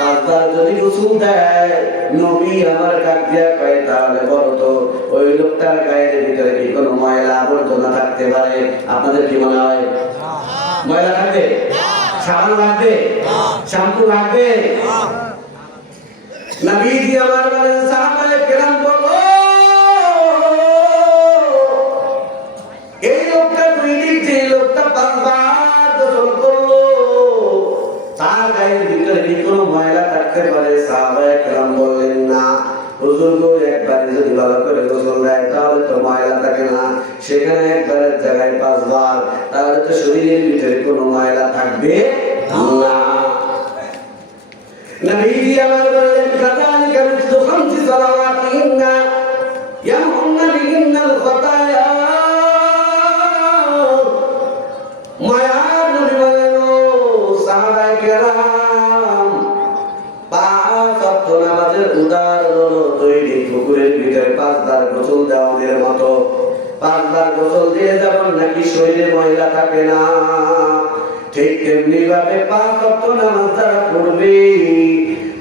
5 বার যদি গোসল দেয়, নবী আমার ডাক দিয়া কয় তাহলে বলো তো ওই লোকটার গায়ের ভিতরে কি কোনো ময়লা আবর্জনা থাকতে পারে? আপনাদের কি মনে হয়? ময়লা থাকবে? সাবান লাগবে? শ্যাম্পু লাগবে? নবীজি আমার বলেন সাহাবায়ে কেরাম বলো এই লোকটা দৈনিক যে লোকটা 5 বার গোসল করলো তার গায়ের ভিতরে কি কোনো ময়লা থাকতে পারে? সাহাবায়ে কেরাম বললেন না। হুজুর গো একবার যদি ভালো করে গোসল দেয় তাহলে তো ময়লা থাকে না, সেখানে একবারের জায়গায় 5 বার, তাহলে তো শরীরের ভিতরে কোনো ময়লা থাকবে না। নবীজি আমার বলেন কাযালিকা মিসলু 5 সালাওয়াতিনা ইয়ামহুন্না বিহিন্নাল খাতায়া। মায়ার নবী বলেন ও সাহাবায়ে কেরাম, 5 ওয়াক্ত নামাজের উদাহরণ হলো দৈনিক পুকুরের ভিতরে 5 বার গোসল দেওয়ার মতো। 5 বার গোসল দিয়ে যেমন নাকি শরীরে ময়লা থাকে না, ঠিক তেমনি ভাবে 5 ওয়াক্ত নামাজ যারা পড়বে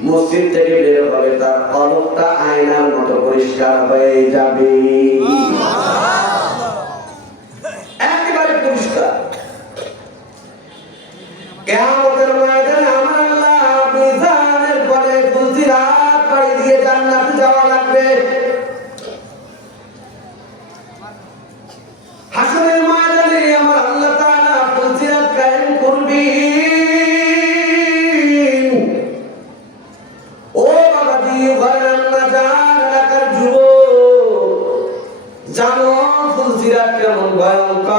মসজিদ থেকে বের হবে তার কলবটা আয়নার মতো পরিষ্কার হয়ে যাবে, একেবারে পরিষ্কার। কিয়ামতের ময়দানে আমার আল্লাহ মিজানের পরে ফুলসিরাত পাড়ি দিয়ে জান্নাতে যাওয়া লাগবে। হাসরের ময়দানে আমার আল্লাহ তাআলা ফুলসিরাত কায়েম করবেন। ও বাবাজি, ঘরের না জান এলাকার যুবক, জানো ফুলসিরাত কেমন ভয়ঙ্কর।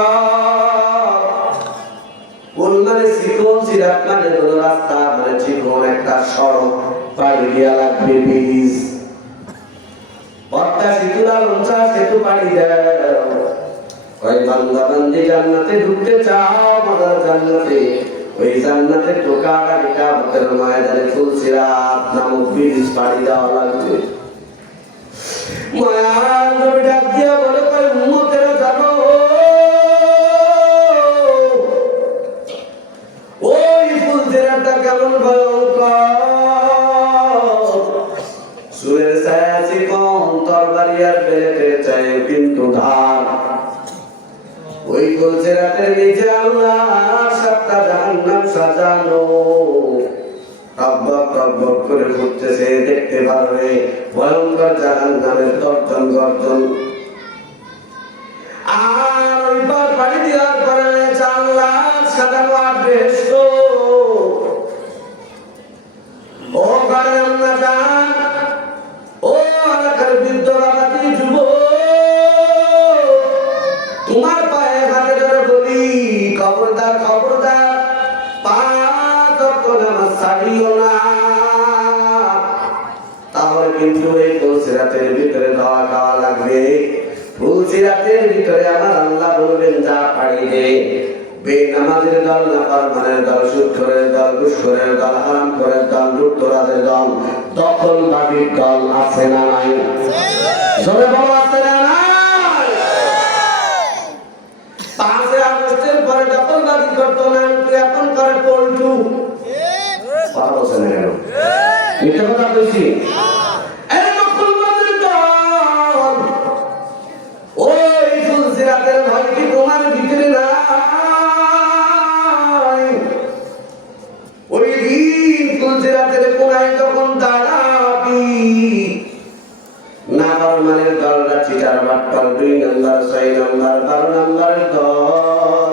কোন মানে চিকন সিরাত মানে হলো রাস্তা, মানে চিকন একটা সড়ক পাড়ি দিয়া লাগবে, ব্রিজ, পথটা সেতুলা লঞ্চা সেতু পাড়ি দাও। ওই বান্দা বান্দি জান্নাতে ঢুকতে চাও, মজার জান্নাতে, ওই জান্নাতে ঢোকার আগে কিয়ামতের ময়দানে ফুলসিরাত নামক ব্রিজ পাড়ি দেওয়া লাগবে। মায়ার নবী ডাক দিয়া বলে কই উম্মতেরা জানো ওই ফুলসিরাতটা কেমন ভয়ঙ্কর। সুরের ছায়া চিকন, তরবারি আর বেলেটের চাই কিন্তু ধার। ওই ফুলসিরাতের নিচে আল্লাহ 7টা জাহান্নাম সাজানো, টকবক টকবক করে ফুটতেছে, দেখতে পারবে ভয়ঙ্কর জাহান্নামের গর্জন গর্জন। আর ওই পার পাড়ি দেওয়ার পরে আল্লাহ সাজানো আর বেহেশত। ও ঘরের না জান, ও এলাকার বৃদ্ধ বাবাজি যুবক, তোমার পায়ে হাতে ধরে বলি খবরদার খবরদার, 5 ওয়াক্ত নামাজ ছাড়িও না, তাহলে কিন্তু এই ফুলসিরাতের ভিতরে ধোয়া খাওয়া লাগবে। ফুলসিরাতের ভিতরে আমার আল্লাহ বলবেন যা পাড়ি দে, বেনামাজের দল, নাফরমানের দল, সুদখোরের দল, ঘুষখোরের দল, হারামখোরের দল, লুটতরাজের দল, দখলবাদীর দল আছে না নাই? জোরে বলো আছে না নাই? 5 আগস্টের পরে দখলবাদী করতো না, এখন করে পল্টু। কথা বলছে না কেন? মিথ্যা কথা বলছি? ওই ফুলসিরাতের ভয় কি তোমার ভিতরে নাই? ওই দিন ফুলসিরাতের কোনায় যখন দাঁড়াবি, নাফরমানের দলরা চিটার বাটপার 2 নম্বর 6 নম্বর 12 নম্বরের দল,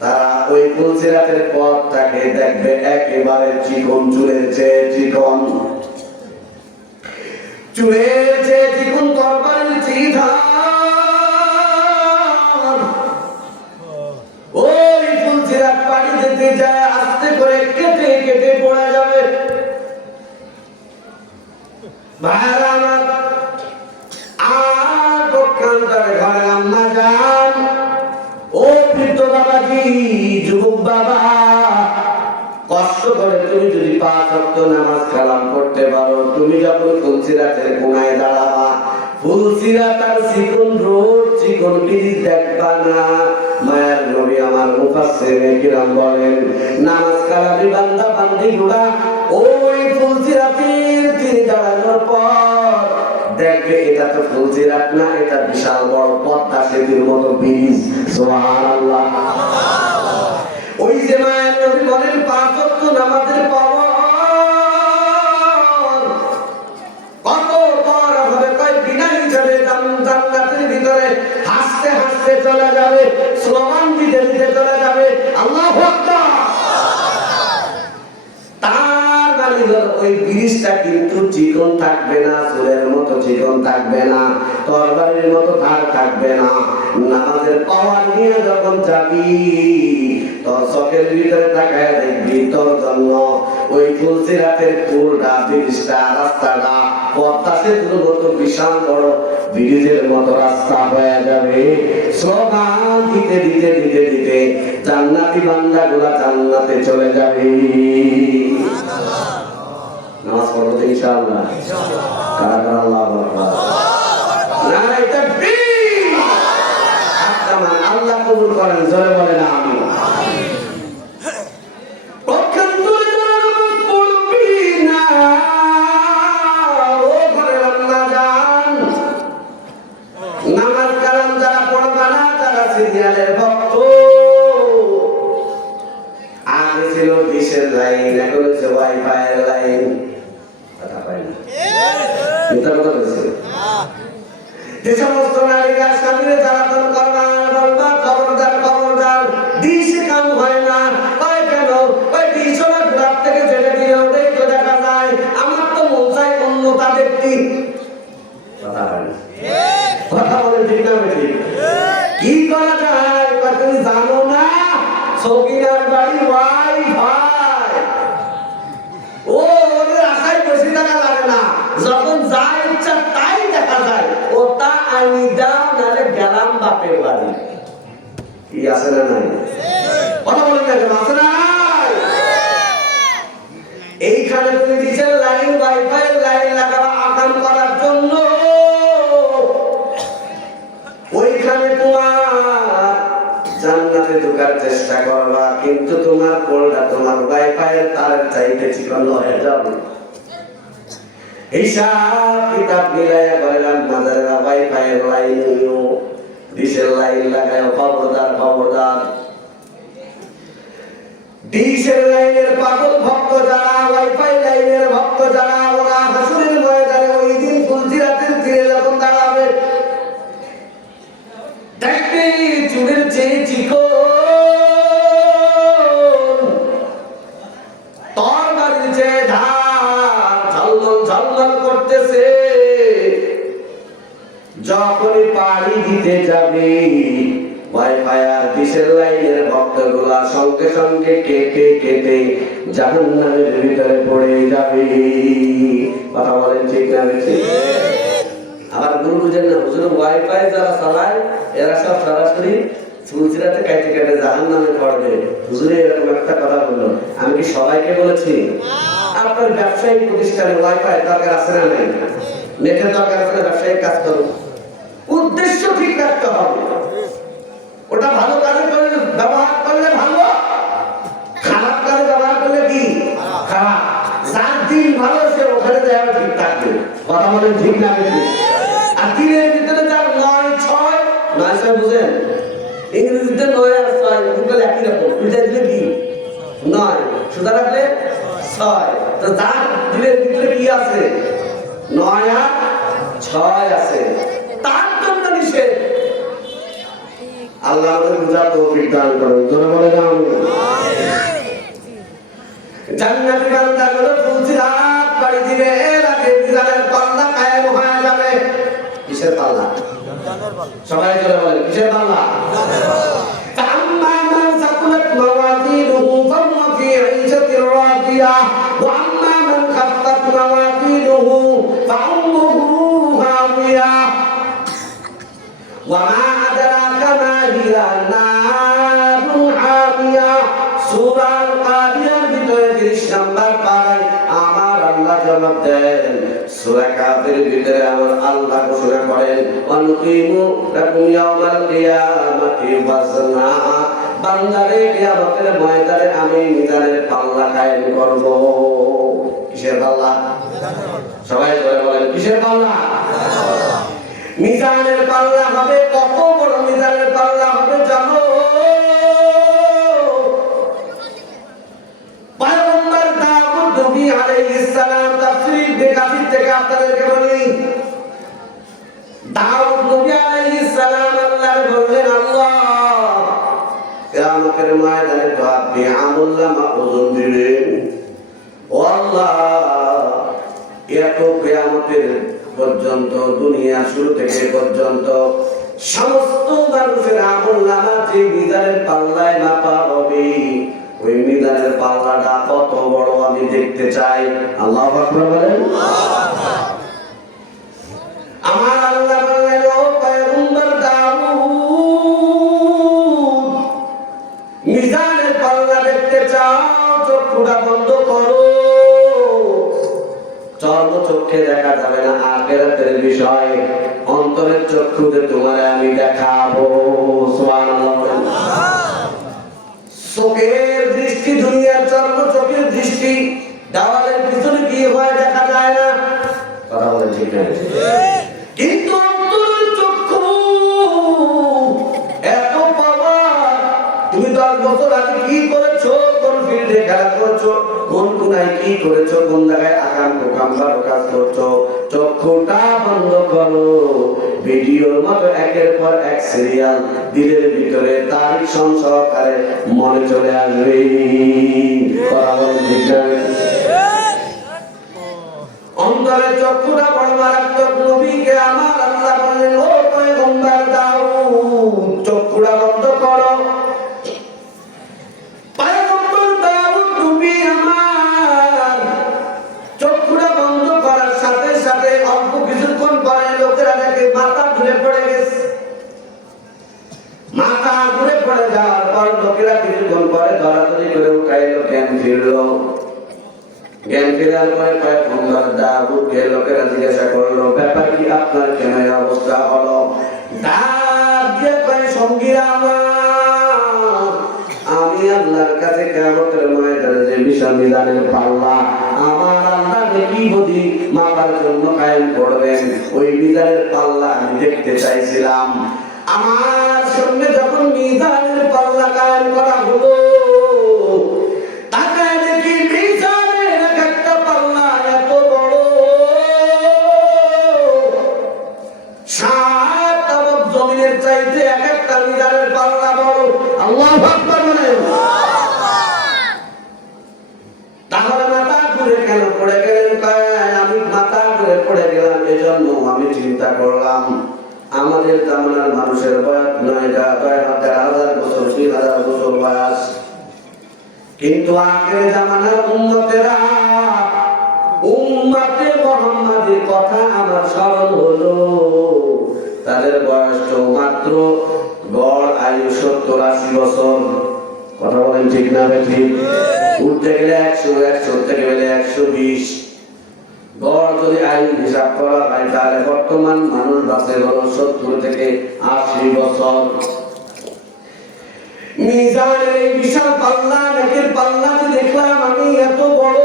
তারা ওই ফুলসিরাতের পথটাকে দেখবে একেবারে চিকন, চুলের চেয়ে চিকন, চুলের চেয়ে চিকন, তরবারির চেয়ে ধার। ওই ফুলসিরাত পাড়ি দিতে যায় আস্তে করে কেটে কেটে পড়ে যাবে। ভাইরা আমার, আর পক্ষান্তরে ঘরে আম্মা যান, ও বৃদ্ধ বাবাজি, যুবক বাবা, কষ্ট করে তুমি যদি 5 ওয়াক্ত নামাজ কালাম পড়তে পারো, তুমি যখন ফুলসিরাতের কোনায় দাঁড়াবা, ফুলসিরাত আর চিকন রোড, চিকন ব্রিজ দেখবা না। মায়ের নবী আমার মুফাসসিরে কিরাম বলেন, নামাজ কালামে বান্দা বান্দি গুলা ওই ফুলসিরাতের তীরে দাঁড়ানোর পর দেখবে এটা তো ফুলসিরাত না, এটা বিশাল বড় পদ্মা সেতুর মতো ব্রিজ। সুবহানাল্লাহ। ওই যে মায়ের নবী বলেন 5 ওয়াক্ত নামাজের পাওয়ার কত বড় হবে, কয় বিনা হিসাবে জান্নাতের ভিতরে হাসতে হাসতে চলে যাবে, স্লোগান দিতে দিতে চলে যাবে, আল্লাহু আকবার। তার মানে ওই ব্রিজটা কিন্তু চিকন থাকবে না, চুলের মতো চিকন থাকবে না, তরবারির মতো ধার থাকবে না। নামাজের পাওয়ার নিয়ে যখন যাবি, তোর চোখের ভিতরে তাকায় দেখবি তোর জন্য ওই ফুলসিরাতের পুলটা, ব্রিজটা, রাস্তাটা পদ্মা সেতুর মতো বিশাল বড় ব্রিজের মতো রাস্তা হয়ে যাবে। স্লোগান দিতে দিতে দিতে দিতে জান্নাতি বান্দাগুলা জান্নাতে চলে যাবে। নামাজ পড়বো তো ইনশাআল্লাহ। কারা কারা আল্লাহু আকবার। নারে তাকবীর। আল্লাহ কবুল করেন, জোরে বলেন আমিন। পক্ষান্তরে নামাজ পড়বি না, ও ঘরের আম্মা জান, নামাজ কালাম যারা পড়বা না, যারা সিরিয়ালের ভক্ত, আগে ছিল ডিশের লাইন, এখন হচ্ছে ওয়াইফাইয়ের লাইন। কথা পাই না, মিথ্যা কথা বলছে। যে সমস্ত নারীরা স্বামীর জ্বালাতন করবা, বলবা খবরদার খবরদার, ডিশে কাম হয় না। কয় কেন? কয় ডিশ ওরা ঘুরার থেকে ছেড়ে দিয়ে ওটাই তো দেখা যায়, আমার তো মন চাই অন্যতা দেখতি। কথা হয় না, কথা বলে ঠিক না বেশি? কি করা যায়? তুমি জানো না সকিনার বাড়ি ওয়াইফাই, ও ওদের আশায় বেশি টাকা লাগে না, যখন যা ইচ্ছা তাই দেখা যায়। ও তা আইনি দাও, নাহলে গেলাম বাপের বাড়ি। কি আছে না নাই? কথা বলেন না কেন? আছে না নাই? এইখানে তুমি ডিজেল লাইন, ওয়াইফাই লাইন লাগাবা আকাম করার জন্য, ওইখানে তোমার জান্নাতে ঢোকার চেষ্টা করবা, কিন্তু তোমার পোলটা তোমার ওয়াইফাইয়ের তারের চাইতে চিকন হয়ে যাবে। হিসাব কিতাব মিলাইয়া বললাম, মাদারেরা ওয়াইফাইয়ের লাইন নিও, ডিশের লাইন লাগায়, খবরদার খবরদার। ডিশের লাইনের পাগল ভক্ত যারা, ওয়াইফাই লাইনের ভক্ত যারা, ওরা হাসুরের ময়দানে ওই দিন ফুলসিরাতের তীরে যখন দাঁড়াবে, দেখবি চুলের চেয়ে চিকন, তরবারির চেয়ে ধার ঝলমল ঝলমল করতেছে। যখনই পাড়ি দিতে যাবে, ওয়াইফাই আর ডিশের লাইনের ভক্তগুলা সঙ্গে সঙ্গে কেটে কেটে জাহান্নামের ভিতরে পড়ে যাবে। কথা বলেন ঠিক না বেশি? আবার গুরু বুঝেন না, হুজুর ওয়াইফাই যারা চালায় এরা সব সরাসরি ফুলসিরাতে কাটে কাটে জাহান্নামে পড়বে। হুজুর এরকম একটা কথা বললো, আমি কি সবাইকে বলেছি? আপনার ব্যবসায়িক প্রতিষ্ঠানে ওয়াইফাই দরকার আছে না নাই? নেটের দরকার আছে না? ব্যবসায়িক কাজ করুন, উদ্দেশ্য ঠিক রাখতে হবে। ওটা ভালো কাজে ব্যবহার করলে ভালো, খারাপ কাজে ব্যবহার করলে কি খারাপ। যার দিন ভালো সে ওখানে যাওয়া ঠিক থাকবে। কথা বলেন ঠিক না বেশি? আর দিনের ভিতরে যার 9-6, 9-6 বুঝেন? ইংরেজিতে 9 আর 6 দুটো একই রকম, দুইটা দিলে কি 9, সুতরাং রাখলে 6। তো যার দিনের ভিতরে কি আছে 9 আর 6 আছে, তার জন্য নিষেধ। আল্লাহ আমাদের বুঝার তৌফিক দান করুন, জোরে বলে না আমিন। জান্নাতি বান্দাগুলো ফুলসিরাত পাড়ি দিবে, এর আগে মিজানের পাল্লা কায়েম হয়ে যাবে। কিসের পাল্লা? জানের পাল্লা। সবাই জোরে বলেন কিসের পাল্লা? জানের পাল্লা। আম্মা মান সাকুলাত মাওয়াজিনুহু ফাহুয়া ফি 'ঈশাতির রাদিয়াহ ওয়া আম্মা মান খাফফাত মাওয়াজিনুহু ফাহুয়া জবাব দেন। সূরা কাফের ভিতরে আমার আল্লাহ ঘোষণা করেন, অনুকিমু লাকুম ইয়াউমাল কিয়ামাতি ওয়াজনা, বান্দারে কিয়ামতের ময়দানে আমি মিজানের পাল্লা কায়েম করব। কিসের পাল্লা? সবাই জোরে বলেন, কিসের পাল্লা? মিজানের পাল্লা হবে। কত বড় মিজানের পাল্লা হবে জানো? পয়গম্বর দাউদ নবী আলাইহিস সালাম তাফসীর বেকাফির থেকে আপনাদেরকে বলি, দাউদ নবী আলাইহিস সালাম আল্লাহর বললেন, আল্লাহ কিয়ামতের ময়দানে তো আপনি আমুল্লামা ওজন দিবেন। ও আল্লাহ, এত কিয়ামতের পর্যন্ত, দুনিয়া শুরু থেকে পর্যন্ত সমস্ত মানুষের আমলনামা যে মিজানের পাল্লায় মাপা হবে, ওই মিজানের পাল্লাটা কত বড় আমি দেখতে চাই। আল্লাহু আকবার বলেন। আমার আল্লাহ বললেন, ও পয়গম্বর দাউদ, মিজানের পাল্লা দেখতে চাও? চক্ষুটা বন্ধ করো। চর্মচক্ষে দেখা যাবে না, আখিরাতের বিষয়। অন্তরের চক্ষুতে তোমার আমি দেখাবো। সুবহানাল্লাহ। চোখের দৃষ্টি দুনিয়ার চর্মচক্ষের দৃষ্টি, দেওয়ালের পিছনে কি হয় দেখা যায় না। কথা বলেন ঠিক না? কিন্তু অন্তরের চক্ষু এত পাওয়ার। তুমি 10 বছর আগে কি করেছো, কোন ফিল্ডে খেলা করেছো, কোন কোনায় কি করেছো, কোন জায়গায় আকাম প্রোগ্রাম কাজ করছো, চক্ষুটা বন্ধ করো। ভিডিওর মতো একের পর এক সিরিয়াল দিলের ভিতরে তারিখ সহকারে মনে চলে আসবে। অন্তরের চক্ষুটা বড় মারাত্মক। নবীকে আমার আল্লাহ বললেন, ও পয়গম্বর দাউদ, চক্ষুটা বন্ধ করো। পয়গম্বর দাউদ নবী আমার চক্ষুটা বন্ধ করার সাথে সাথে অল্প কিছুক্ষণ পরে লোকেরা দেখে মাথা ঘুরে পড়ে গেছে। মাথা ঘুরে পড়ে যাওয়ার পর লোকেরা কিছুক্ষণ পরে ধরাধরি করে উঠাইলো, জ্ঞান ফিরলো। জ্ঞান ফেরার পরে পয়গম্বর দাউদকে লোকেরা জিজ্ঞাসা করলো, ব্যাপার কি, আপনার কেন এই অবস্থা হলো? ডাক দিয়ে কয়, সঙ্গীরা আমার, আমি আল্লাহর কাছে কিয়ামতের ময়দানে যে বিশাল মিজানের পাল্লা আমার আল্লাহ কি বুঝি মাপার জন্য কায়েম করবেন, ওই মিজানের পাল্লা আমি দেখতে চাইছিলাম। আমার সামনে যখন মিজানের পাল্লা কায়েম করা হলো, তাকায় দেখি মিজানের একটা পাল্লা এত বড়, সাত তাবক জমিনের চাইতে এক একটা মিজানের পাল্লা বড়। আল্লাহু আকবার বলেন। তাহলে মাথা ঘুরে কেন পড়ে গেলেন? আমি মাথা ঘুরে পড়ে গেলাম এজন্য আমি চিন্তা করলাম, আমাদের জামানার মানুষের বয়স নয়, 1000 বছর, 3000 বছর বয়স, কিন্তু আগের জামানার উম্মতেরা, উম্মতে মুহাম্মাদের কথা আমার স্মরণ হলো, তাদের বয়স তো মাত্র গড় আয়ু 70-80 বছর। কথা বলেন ঠিক না বেঠি? উঠতে গেলে 100, 100 থেকে গেলে 120। গড় যদি আয়ু হিসাব করা হয় তাহলে বর্তমান মানুষ বাঁচে হলো 70 থেকে 80 বছর। মিজানের এই বিশাল পাল্লা, নাকের পাল্লা যে দেখলাম আমি এত বড়,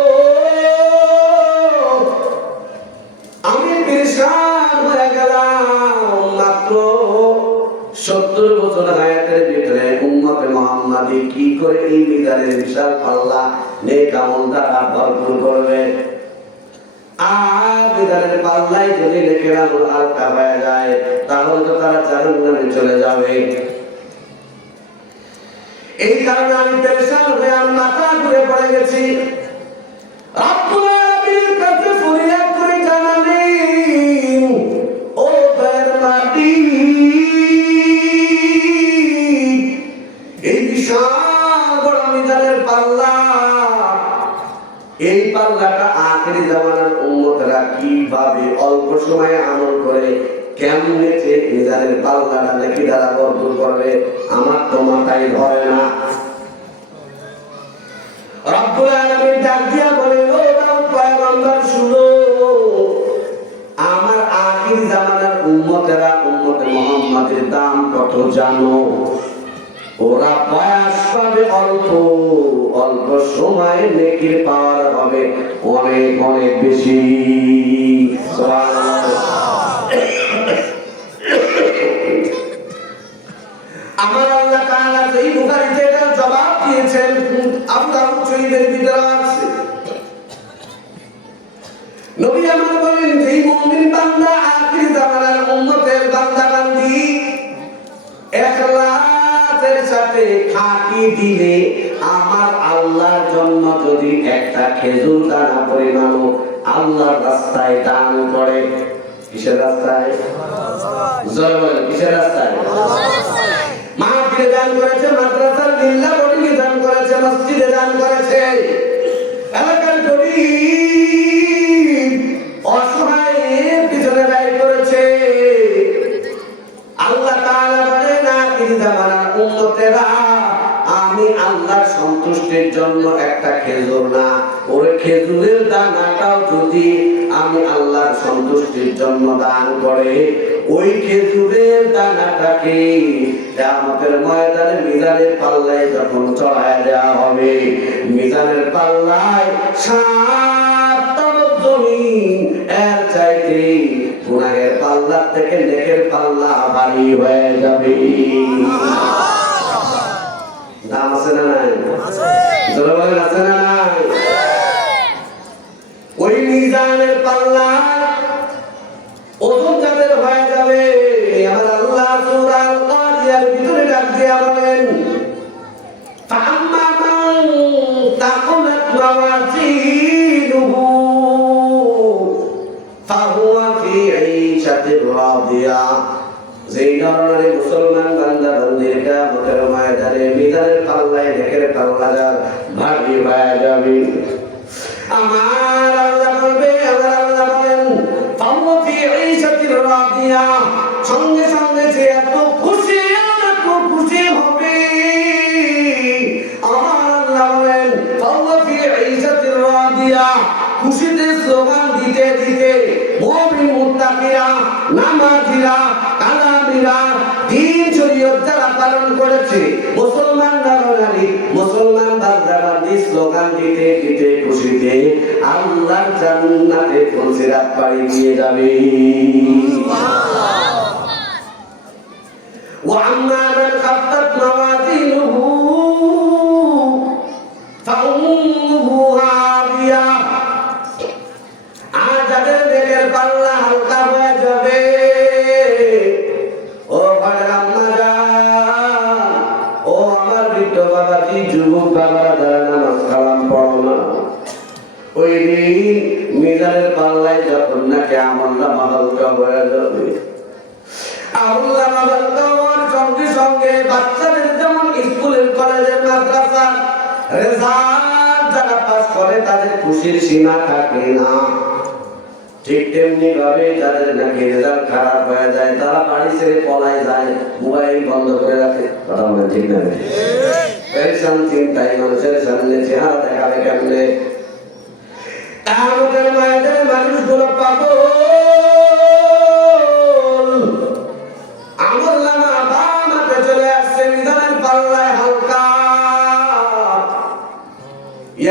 আমি পেরেশান হয়ে গেলাম। মাত্র 70 বছর হায়াতের ভিতরে উম্মতে মুহাম্মাদি কি করে এই মিজানের বিশাল পাল্লা নেক আমল দ্বারা ভরপুর করবে। আর মিজানের পাল্লাই যদি নেকের আমল হালকা হয়ে যায় তাহলে তো তারা জাহান্নামে চলে যাবে। এই কারণে আমি পেরেশান হয়ে আমি মাথা ঘুরে পড়ে গেছি। রব্বুল আলামিনের কাছে ফরিয়াদ করে জানালি, ও দয়ার মাটি, এই বিশাল বড় মিজানের পাল্লা, এই পাল্লাটা আখেরি জামানার উম্মতরা কিভাবে অল্প সময়ে আমল করে কেমনে যে মিজানের পাল্লাটা নাকি দ্বারা ভরপুর করবে, আমার তো মাথায় ধরে না। রব্বুল আলামিন ডাক দিয়া বলেন, ও দাউদ পয়গম্বর শুনো, জামানার উম্মতেরা উম্মতে মুহাম্মাদের দাম কত জানো? ওরা বয়স পাবে অল্প, অল্প সময়ে নেকির পাওয়ার হবে অনেক অনেক বেশি। আমার আল্লাহ তাআলা এই বুখারীতে এর জবাব দিয়েছেন, আবু দাউদ শরীফের ভিতরে আছে। নবী আমার বলেন, যেই মুমিন বান্দা আখির জামানার উম্মতের বান্দা বান্দি ইখলাসের সাথে খাঁটি দিলে আমার আল্লাহর জন্য যদি একটা খেজুর দানা পরিমাণও আল্লাহর রাস্তায় দান করে, কিসের রাস্তায়? জোরে বলেন, কিসের রাস্তায়? মাহফিলে দান করেছে, মাদ্রাসার লিল্লাহ বোর্ডে দান করেছে, মসজিদে দান করেছে, এলাকার গরিব অসহায়ের পিছনে ব্যয় করেছে। আল্লাহ তাআলা বলেন, আখির জামানার উম্মতেরা আমি আল্লাহর সন্তুষ্টির জন্য একটা খেজুর না, ওরে খেজুরের দানাটাও যদি আমি আল্লাহর সন্তুষ্টির জন্য দান করে, ওই খেজুরের দানাটাকে কিয়ামতের ময়দানে মিজানের পাল্লায় যখন চড়ায় দেওয়া হবে, মিজানের পাল্লায় 7 তরফ জমিন এর চাইতে গুনাহের পাল্লা থেকে নেকের পাল্লা ভারী হয়ে যাবে। দাম আছে না নাই? জোরে বলেন, আছে না নাই? ওই মিজানের পাল্লা ওজন যাদের হয়ে যাবে, আমার আল্লাহ সূরা আল কারিয়ার ভিতরে ডাক দিয়ে বলেন, ফাআম্মা মান তাকুলাত মাওয়াজিনুহু ফাহুয়া ফি ঈশাতির রাদিয়া। যেই নরনারী মুসলমান বান্দা বান্দির কিয়ামতের ময়দানে মিজানের পাল্লায় নেকের পাল্লা ভারী হয়ে যাবে, আমার আল্লাহ বলবে, আমার আল্লাহ বলেন, ফাহুয়া ফি ঈশাতির রাদিয়া, সঙ্গে সঙ্গে যে এত খুশি হবে, আমার আল্লাহ বলেন, ফাহুয়া ফি ঈশাতির রাদিয়া, খুশিতে স্লোগান দিতে দিতে মুমিন মুত্তাকিরা, নামাজিরা, কালামিরা, দ্বীন শরীয়ত যারা পালন করেছে, মুসলমান নরনারী মুসলমান বান্দা-বান্দি স্লোগান দিতে দিতে খুশিতে আল্লাহর জান্নাতে ফুলসিরাত পাড়ি দিয়ে যাবে। ওয়া আম্মা মান খাফফাত মাওয়াজিনুহু ফাউম্মুহু হাবিয়া, আর যাদের নেকের পাল্লা হালকা হয়ে যাবে, ও ঘরের আম্মা জান, ও আমার বৃদ্ধ বাবাজি, যুবক বাবারা যারা নামাজ কালাম পড়ো না, ওই দিন মিজানের পাল্লায় যখন নাকি আমলনামা হালকা হয়ে যাবে, আমলনামা হালকা হওয়ার সঙ্গে সঙ্গে বাচ্চাদের যেমন স্কুলের কলেজের মাদ্রাসার রেজাল্ট যারা পাস করে তাদের খুশির সীমা থাকে না, ঠিক তেমনি ভাবে যাদের নাকি রেজাল্ট খারাপ হয়ে যায় তারা বাড়ি ছেড়ে পলায় যায়, মোবাইল বন্ধ করে রাখে। কথা বলেন ঠিক না? পেরেশান চিন্তায় মানুষের সামনে চেহারা দেখাবে কেমনে? আমাদের মায়েদের মানুষগুলো পাগল, আমলনামা বাম হাতে চলে আসছে, মিজানের পাল্লায় হালকা,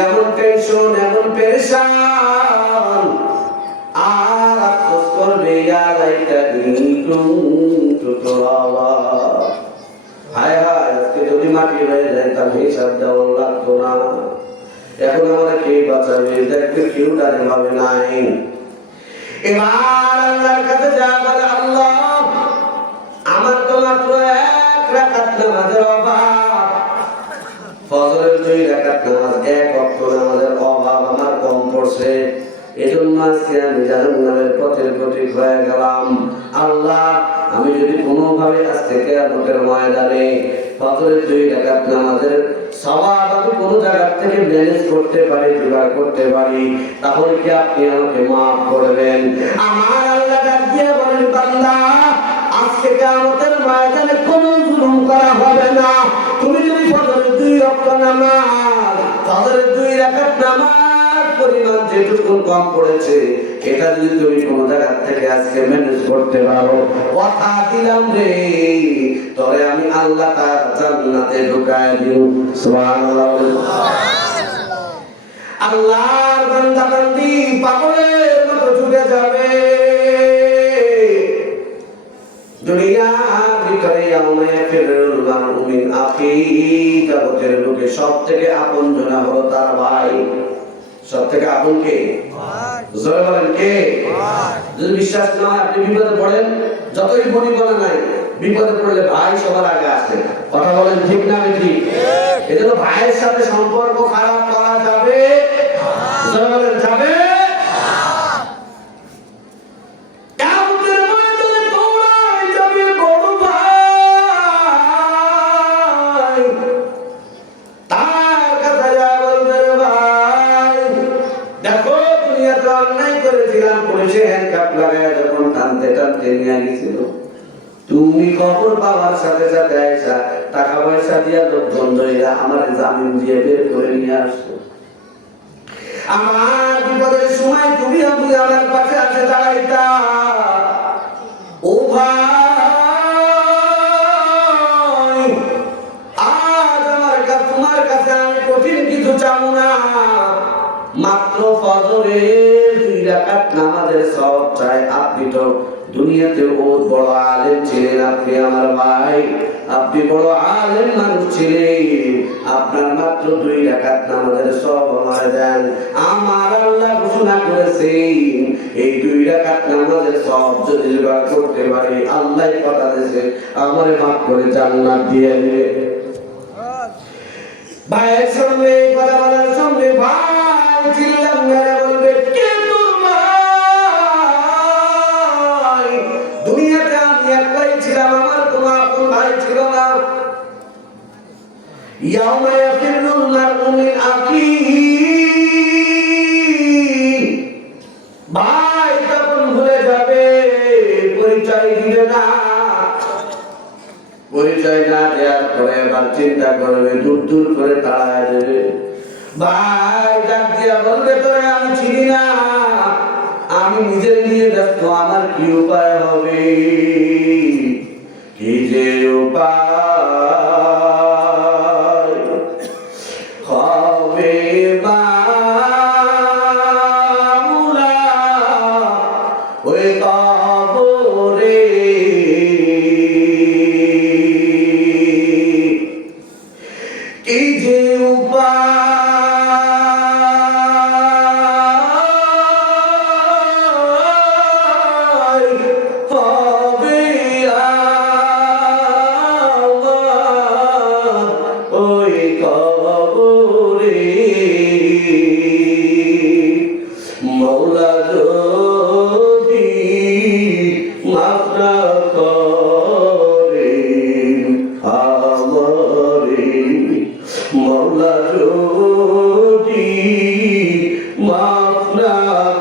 এমন টেনশন, এমন পেরেশান, আর আফসোস করবে, হায় হায় আজকে যদি মাটি হয়ে যাইতাম হিসাব দেওয়া লাগতো না, এখন আমরা কে বাঁচাবে, দেখবে কেউ দাঁড়িয়ে ভাবে নাই। এবার আল্লাহর কাছে যা বলে, আল্লাহ আমার তো মাত্র 1 রাকাত নামাজের অভাব, ফজরের 2 রাকাত নামাজ, 1 ওয়াক্ত নামাজের অভাব আমার কম পড়ছে, এজন্য আজকে আমি জাহান্নামের পথের প্রতীক হয়ে গেলাম। আল্লাহ আমি যদি কোনোভাবে আজ থেকে কিয়ামতের ময়দানে ফজরের 2 রাকাত নামাজের সওয়াব আমি কোনো জায়গা থেকে ম্যানেজ করতে পারি, জোগাড় করতে পারি, তাহলে কি আপনি আমাকে মাফ করবেন? আমার আল্লাহ ডাক দিয়ে বলেন, বান্দা আজকে কিয়ামতের ময়দানে কোনো জুলুম করা হবে না, তুমি যদি ফজরের 2 ওয়াক্ত নামাজ, ফজরের 2 রাকাত নামাজ পরিমাণ যেটুকু কম পড়েছে এটা যদি তুমি কোনো জায়গা থেকে আজকে ম্যানেজ করতে পারো, কথা দিলাম রে তবে আমি আল্লাহ তার জান্নাতে ঢুকায় দিব। সুবহানাল্লাহ। আল্লাহর বান্দা বান্দি পাগলের মতো ঢুকে যাবে দুনিয়ার ভিতরে। আমায় ফিরুল মারুমিন আখি, জগতের লোকে সব থেকে আপন জনা হলো তার ভাই। সব থেকে আপন কে? জোরে বলেন কে? যদি বিশ্বাস না হয় আপনি বিপদে পড়েন, যতই বনি বলে নাই, বিপদে পড়লে ভাই সবার আগে আসে। কথা বলেন ঠিক না ঠিক? এজন্য ভাইয়ের সাথে সম্পর্ক খারাপ করা যাবে? জোরে বলেন যাবে? তুমি খবর পাওয়ার সাথে সাথে আইসা টাকা পয়সা দিয়া লোকজন ধইরা আমার জামিন দিয়ে বের করে নিয়ে আসছো। আমার বিপদের সময় তুমি আমার পাশে আছে দাঁড়াইতা। ও ভাই, আজ তোমার কাছে আমি কঠিন কিছু চাবো না, মাত্র ফজরের 2 রাকাত নামাজের সওয়াব চাই। আপনি তো দুনিয়াতে বহুত বড় আলেম ছিলেন, আপনি আমার ভাই, আপনি বড় আলেম মানুষ ছিলেন, আপনার মাত্র 2 রাকাত নামাজের সওয়াব আমার দেন। আমার আল্লাহ ঘোষণা করেছেন এই 2 রাকাত নামাজের সওয়াব যদি জোগাড় করতে পারি, আল্লাহ কথা দিয়েছে আমারে মাফ করে জান্নাত দিয়ে দিবে। ভাইয়ের সঙ্গে কথা বলার সঙ্গে ভাই চিল্লাম মেরে বলবে কে তোর ভাই? দুনিয়াতে আমি একলাই ছিলাম, আমার কোনো আপন ভাই ছিল না। ইয়াউমা ইয়াফিরুল মারউ মিন আখিহি, ভাই তখন ভুলে যাবে, পরিচয় দিবে না। পরিচয় না দেওয়ার পরে এবার চিন্তা করবে, দূর দূর করে তাড়ায় দেবে। ভাই ডাক দিয়া বলবে তোরে আমি চিনি না, আমি নিজের নিয়ে ব্যস্ত, আমার কি উপায় হবে? কি যে উপায় হবে মাওলা ওই কবরে, কি যে উপায় হবে আমার ওই কবরে। মওলা যদি মাফ না করেন আমারে, মওলা যদি মাফ না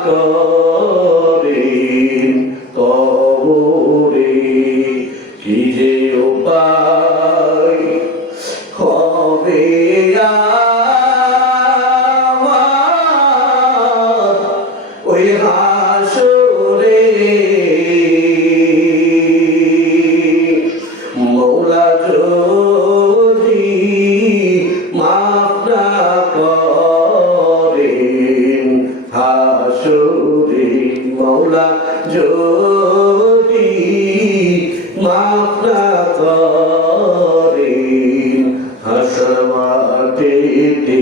করেন কবরে, কি যে উপায় হবে আমার ওই হাসরে। মওলা যদি মাফ না করেন হাসরে, মওলা যদি মাফ না করেন হাসর মাঠেতে,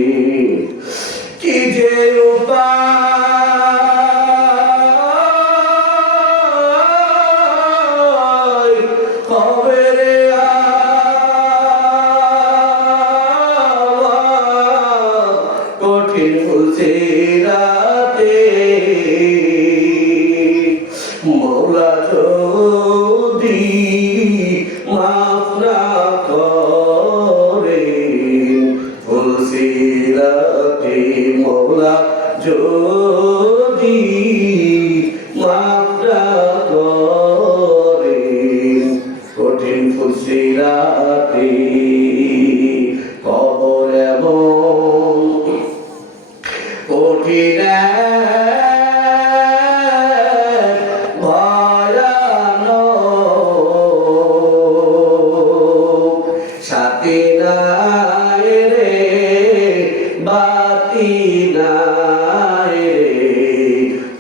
কি যে উপায় হবে রে আমার কঠিন ফুলসিরাতে। মওলা যদি মাফ না করেন ফুলসিরাতে, মওলা যদি মাফ না করেন কঠিন ফুলসিরাতে। কবর এমন কঠিন বাতি নাই রে,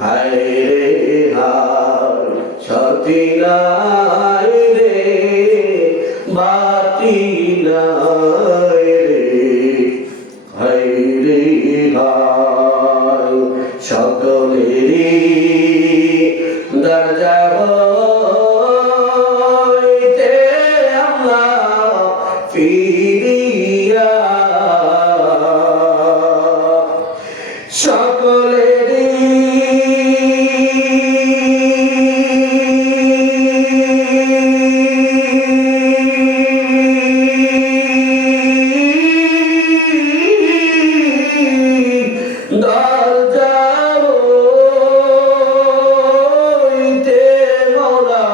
হায় রে হায়, সাথী নাই রে, বাতি নাই রে, হায় রে হায়। সকলেরই দরজা হইতে আল্লাহ ফিরিয়া সকলেরই দরজা হইতে মোরা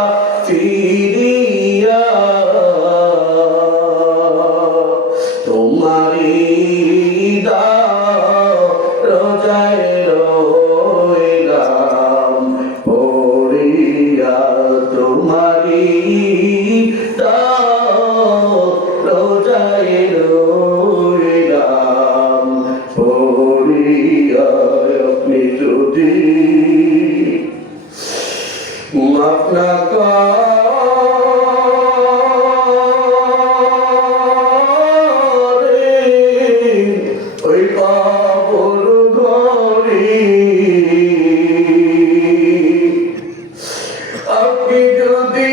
ফিরিয়া তোমারি রোজায় রইলাম পড়িয়া, তোমারি রোজায় রইলাম পড়িয়া। আপনি যদি মাফ না করেন ওই কবর ঘরে, আপনি যদি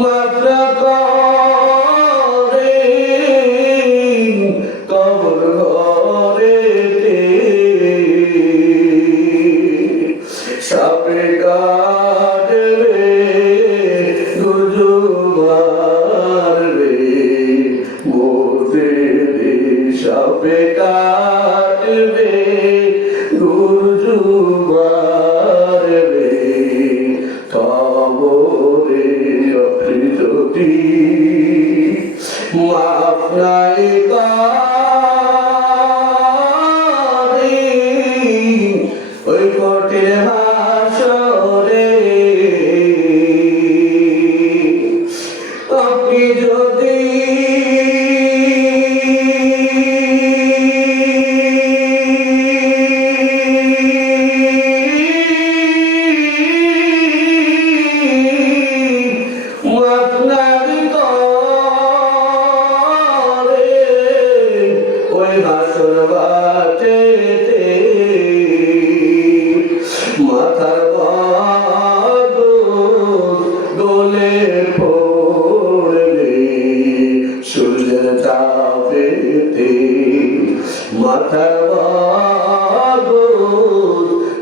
মাফ না করেন কবর ঘরেতে, সাপে কাটবে গুজু মারবে মোতে রে, সাপে কাটবে গুজু মারবে কবরে। আপনি যদি মাফ নাই করেন ওই কঠিন হাসরে, আপনি যদি মাফ নাই করেন ওই হাসর বাটেতে, মাথার গলে পড়বে সূর্যের তাপেতে, মাথার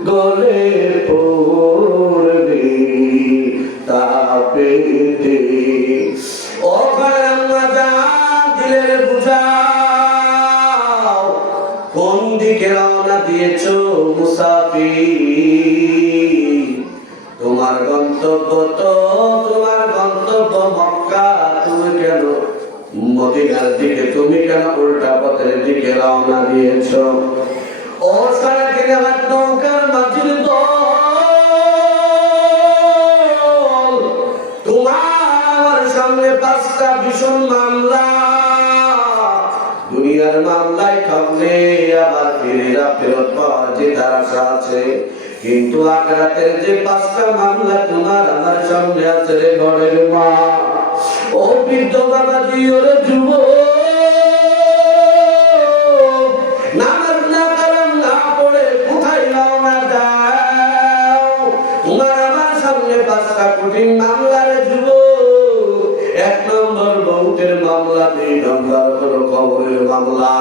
গলে পড়বে তাপেতে। ওখানে আম্মা জান দিলের বুঝাও, কোন দিকে রওনা দিয়েছো মুসাফির? তোমার গন্তব্য তো তোমার গন্তব্য মক্কা, তুমি কেন মদিনার দিকে, তুমি কেন উল্টা পথের দিকে রওনা দিয়েছো? ও সারা কিনারার নৌকার মাঝির দল, তোমার সামনে 5টা ভীষণ মামলা, দুনিয়ার মামলায় ঠকলে আবার ফেরত পাওয়ার যে আশা আছে, কিন্তু আখিরাতের যে 5টা মামলা তোমার আমার সামনে আছে রে ঘরের মা। ও বৃদ্ধ বাবাজি, ওরে যুবক, নামাজ না কালাম না পড়ে কোথায় রওনা দাও? তোমার আমার সামনে 5টা কঠিন মামলা রে যুবক। 1 নম্বর বউতের মামলা, 2 নম্বর হলো কবরের মামলা,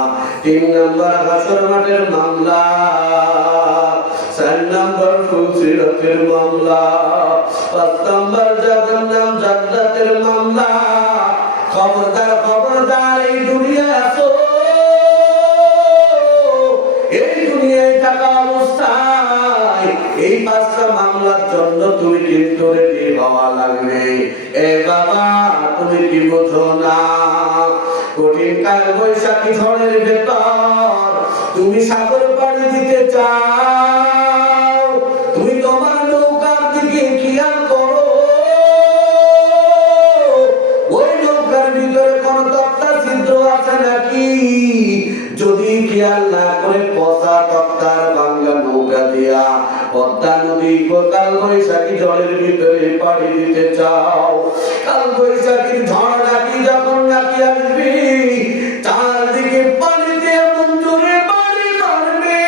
3 নম্বর হাসর মাঠের মামলা, 4 নম্বর ফুলসিরাতের মামলা, 5 নম্বর জাহান্নাম জান্নাতের মামলা। খবরদার খবরদার, এই দুনিয়া আছো, এই দুনিয়ায় থাকা অবস্থায় এই 5টা মামলার জন্য তুমি কিন্তু রেডি হওয়া লাগবে। এ বাবা, তুমি কি বোঝো না? কঠিন কাল বৈশাখী ঝড়ের ভেতর তুমি সাগর পাড়ি দিতে চাও, তুমি তোমার দিকে খেয়াল করো, ওই নৌকার ভিতরে কোন তক্তা ছিদ্র আছে নাকি? যদি খেয়াল না করে পচা তক্তার বাংলা নৌকা দিয়া পদ্মা নদী কাল বৈশাখী জলের ভিতরে পাড়ি দিতে চাও, কাল বৈশাখীর ঝড় নাকি যখন নাকি আসবে, চারদিকে পানিতে এমন জোরে বাড়ি মারবে,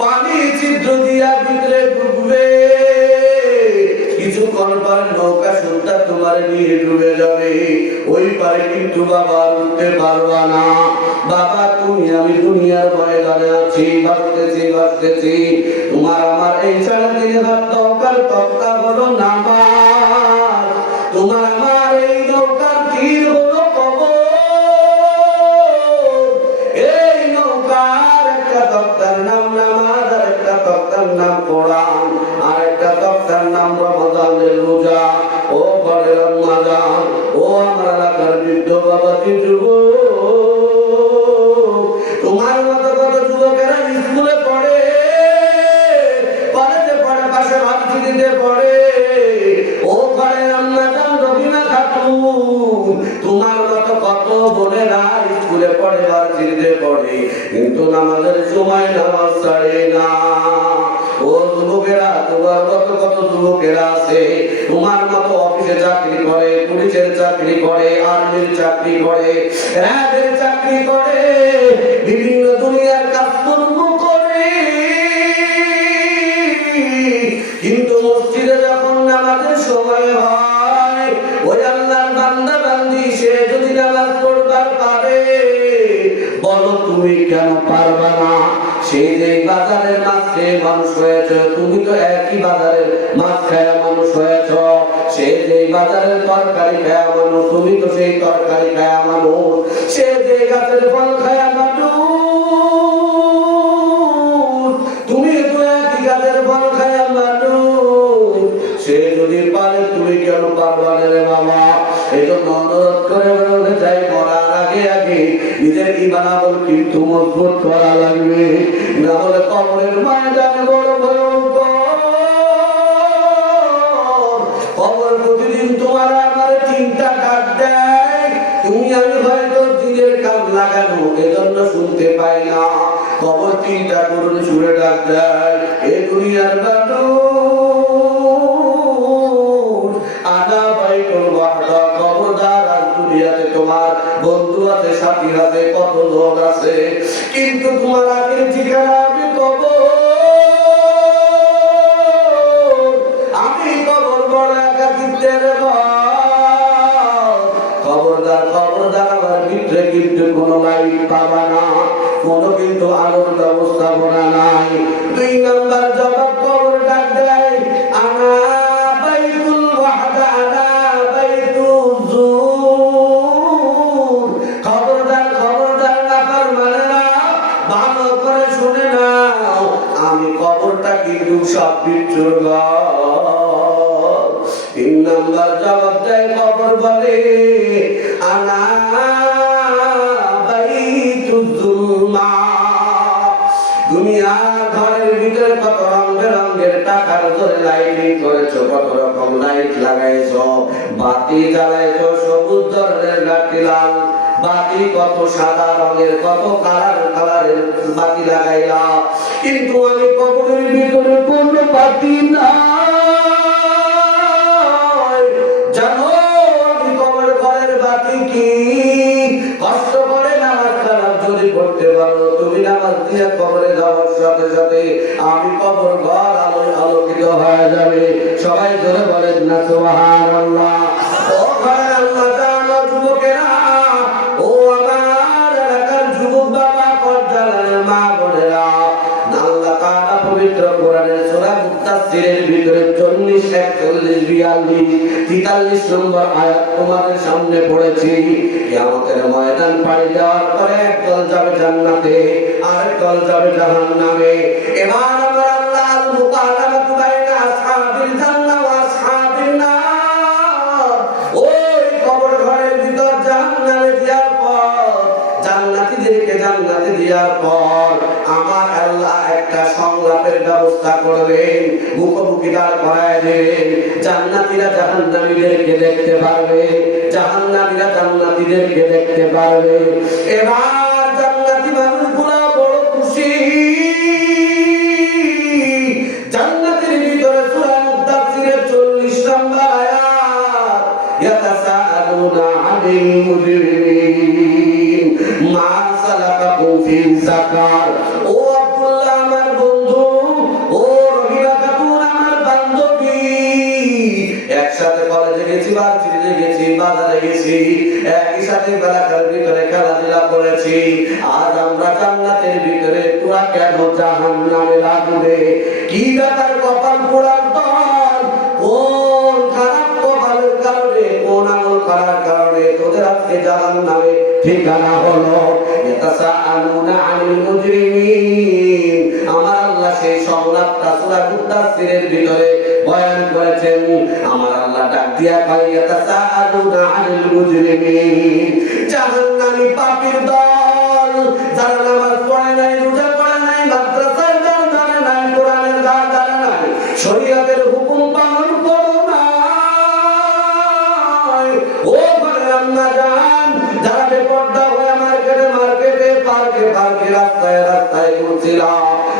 পানি ছিদ্র দিয়া ভিতরে ঢুকবে, কিছুক্ষণ পর নৌকা সুদ্ধা তোমার নিয়ে ডুবে যাবে, ওই পারে কিন্তু বাবা উঠতে পারবা না। বাবা তুমি আমি দুনিয়ার ময়দানে আছি, বাঁচতেছি, তোমার আমার এই 3.5 নৌকার তক্তা হলো নামাজ, তোমার আমার এই নৌকার তীর হলো কবর। এই নৌকার একটা তক্তার নাম নামাজ, আর একটা তক্তার নাম কোরআন, আর একটা তক্তার নাম রমাদানের রোজা। ও ঘরের আম্মা জান, ও আমার এলাকার বৃদ্ধ বাবাজি যুবক, তোমার মতো কত যুবকেরা স্কুলে পড়ে, কলেজে পড়ে, পাশে ভার্সিটিতে পড়ে, ও ঘরের আম্মা জান রবিনা খাতুন, তোমার মতো কত বোনেরা স্কুলে পড়ে, ভার্সিটিতে পড়ে, কিন্তু নামাজের সময় নামাজ ছাড়ে না। ও যুবকেরা, তোমার মতো কত যুবকেরা আছে, তোমার মতো অফিসে চাকরি করে, পুলিশের চাকরি করে, আর্মির চাকরি করে, র্যাবের চাকরি করে, বিভিন্ন দুনিয়ার কাজকর্ম করে, কিন্তু মসজিদে যখন নামাজের সময় হয়, ওই আল্লাহর বান্দা বান্দি সে যদি নামাজ পড়বার পারে, বলো তুমি কেন পারবা না? সেই যে বাজারের মাছ খেয়ে মানুষ হয়েছে, তুমি তো একই বাজারের মাছ খায়া মানুষ হয়েছ, সেই যে বাজারের তরকারি খায়া মানুষ, তুমি তো সেই তরকারি খায়া মানুষ, সে যে গাছের ফল খায়া মানুষ, তুমি তো একই গাছের ফল খায়া মানুষ, সে যদি পারে তুমি কেন পারবা না রে বাবা? এই জন্য অনুরোধ করে বলতে চাই, মরার আগে আগে নিজের ঈমান আমল কিন্তু মজবুত করা লাগবে, না হলে কবরের ময়দান বড় ভয়ঙ্কর। কবর প্রতিদিন তোমার আমার চিন্তা ডাক দেয়, তুমি আমি হয়তো দিনের কাজ লাগানো এজন্য শুনতে পাই না, কবর চিন্তা করুন সুরে ডাক দেয়, এ দুনিয়ার মানুষ আনা বাইতুল ওয়াহদা, খবরদার আজ দুনিয়াতে তোমার বন্ধু আছে, সাথী আছে, কত লোক আছে, কিন্তু তোমার আগের ঠিকানা আমি কবর, আমি কবর বড় একাকিত্বের ঘর। খবরদার খবরদার, আমার ভিতরে কিন্তু কোনো লাইট পাবা না, কোনো কিন্তু আলোর ব্যবস্থাপনা নাই। 2 নাম্বার জবাব কবর ডাক দেয়, আনা বাইতুল ওয়াহদা, আনা বাইতুল জুর। খবরদার খবরদার, নাফরমানেরা ভালো করে শুনে নাও, আমি কবরটা কিন্তু সব বিচ্ছুর ঘর। 3 নাম্বার জবাব দেয় কবর, বলে আনা বাইতুল যুলমাত। দুনিয়ার ঘরের ভিতরে কত রং বেরঙের টাকার ধরে লাইটিং করেছো, কত রকম লাইট লাগাইছো, বাতি জ্বালাইছো, সবুজ ধরনের লাঠি, লাল বাতি, কত সাদা রঙের, কত কালারের বাতি লাগাইলা, কিন্তু আমি কবরের ভিতরে কোনো বাতি নাই। জানো আমি কবরের ঘরের বাতি কি? কষ্ট করে নামাজ খারাপ যদি পড়তে পারো, তুমি নামাজ দিয়ে কবরে যাওয়ার সাথে সাথে আমি কবর ঘর আলোয় আলোকিত হয়ে যাবে। সবাই ধরে বলেন না সুবহানাল্লাহ। ও ঘরের আল্লাহ জানো যুবকেরা, ও আমার এলাকার যুবক বাবা, পর্দার মা বোনেরা, আল্লাহ তাআলা পবিত্র কোরআনের সূরা মুত্তাসিরের ভিতরে 40, 41, 42, 43 নম্বর আয়াত তোমাদের সামনে পড়েছি। কিয়ামতের ময়দান পাড়ি দেওয়ার পরে একদল যাবে জান্নাতে, আরেকদল যাবে জাহান্নামে। এবার আমার আল্লাহ আল মুকালামাতু বাইনা আসহাবিল জান্নাহ ওয়া আসহাবিন নার, ওই কবর ঘরের ভিতর জাহান্নামে দেওয়ার পর, জান্নাতীদেরকে জান্নাতে দেওয়ার পর আমার আল্লাহ একটা সংলাপ সংলাপের ব্যবস্থা করবেন, মুখোমুখি দাঁড় করায় দেবেন। জান্নাতীরা জাহান্নামীদেরকে দেখতে পারবে, জাহান্নামীরা জান্নাতীদেরকে দেখতে পারবে। এবার জান্নাতী মানুষগুলো বড় খুশি। জান্নাতের ভিতরে সূরা মুদাথ্থিরের 40 নম্বর আয়াত, ইয়াতাসাআলুনা আনিল মুজরিমিন মা সালাকাকুম ফি সাকার। ও আব্দুল্লাহ আমার বন্ধু, ও রহিমা খাতুন আমার বান্ধবী, একসাথে কলেজে গেছি, ভার্সিটিতে গেছি, বাজারে গেছি, একই সাথে বেলাকার ভিতরে খেলাধুলা করেছি। আজ আমরা জান্নাতের ভিতরে, তোরা কেন জাহান্নামে লাগবে? কি ব্যাপার কপাল পোড়ার দল? কোন খারাপ কপালের কারণে, কোন আমল করার কারণে তোদের আজকে জাহান্নামে ঠিকানা হলো? ইয়াতাসাআলুনা আনিল মুজরিমিন। আমার আল্লাহ সেই সংলাপটা সূরা মুদাথ্থিরের ভিতরে বয়ান করেছেন। আমার আল্লাহ ডাক দিয়া কয়, ইয়াতাসাআলুনা আনিল মুজরিমিন, জাহান্নামী পাপীর দল, যারা নামাজ পড়ে নাই, রোজা করে নাই, মাদ্রাসায় যারা ধরে নাই, কোরআনের দ্বার ধরে নাই, শরীয়তের হুকুম পালন করো নাই। ও ঘরে আম্মা জান, যারা বেপরদা হয়ে মার্কেটে মার্কেটে, পার্কে পার্কে, রাস্তায় রাস্তায় ঘুরছিলা,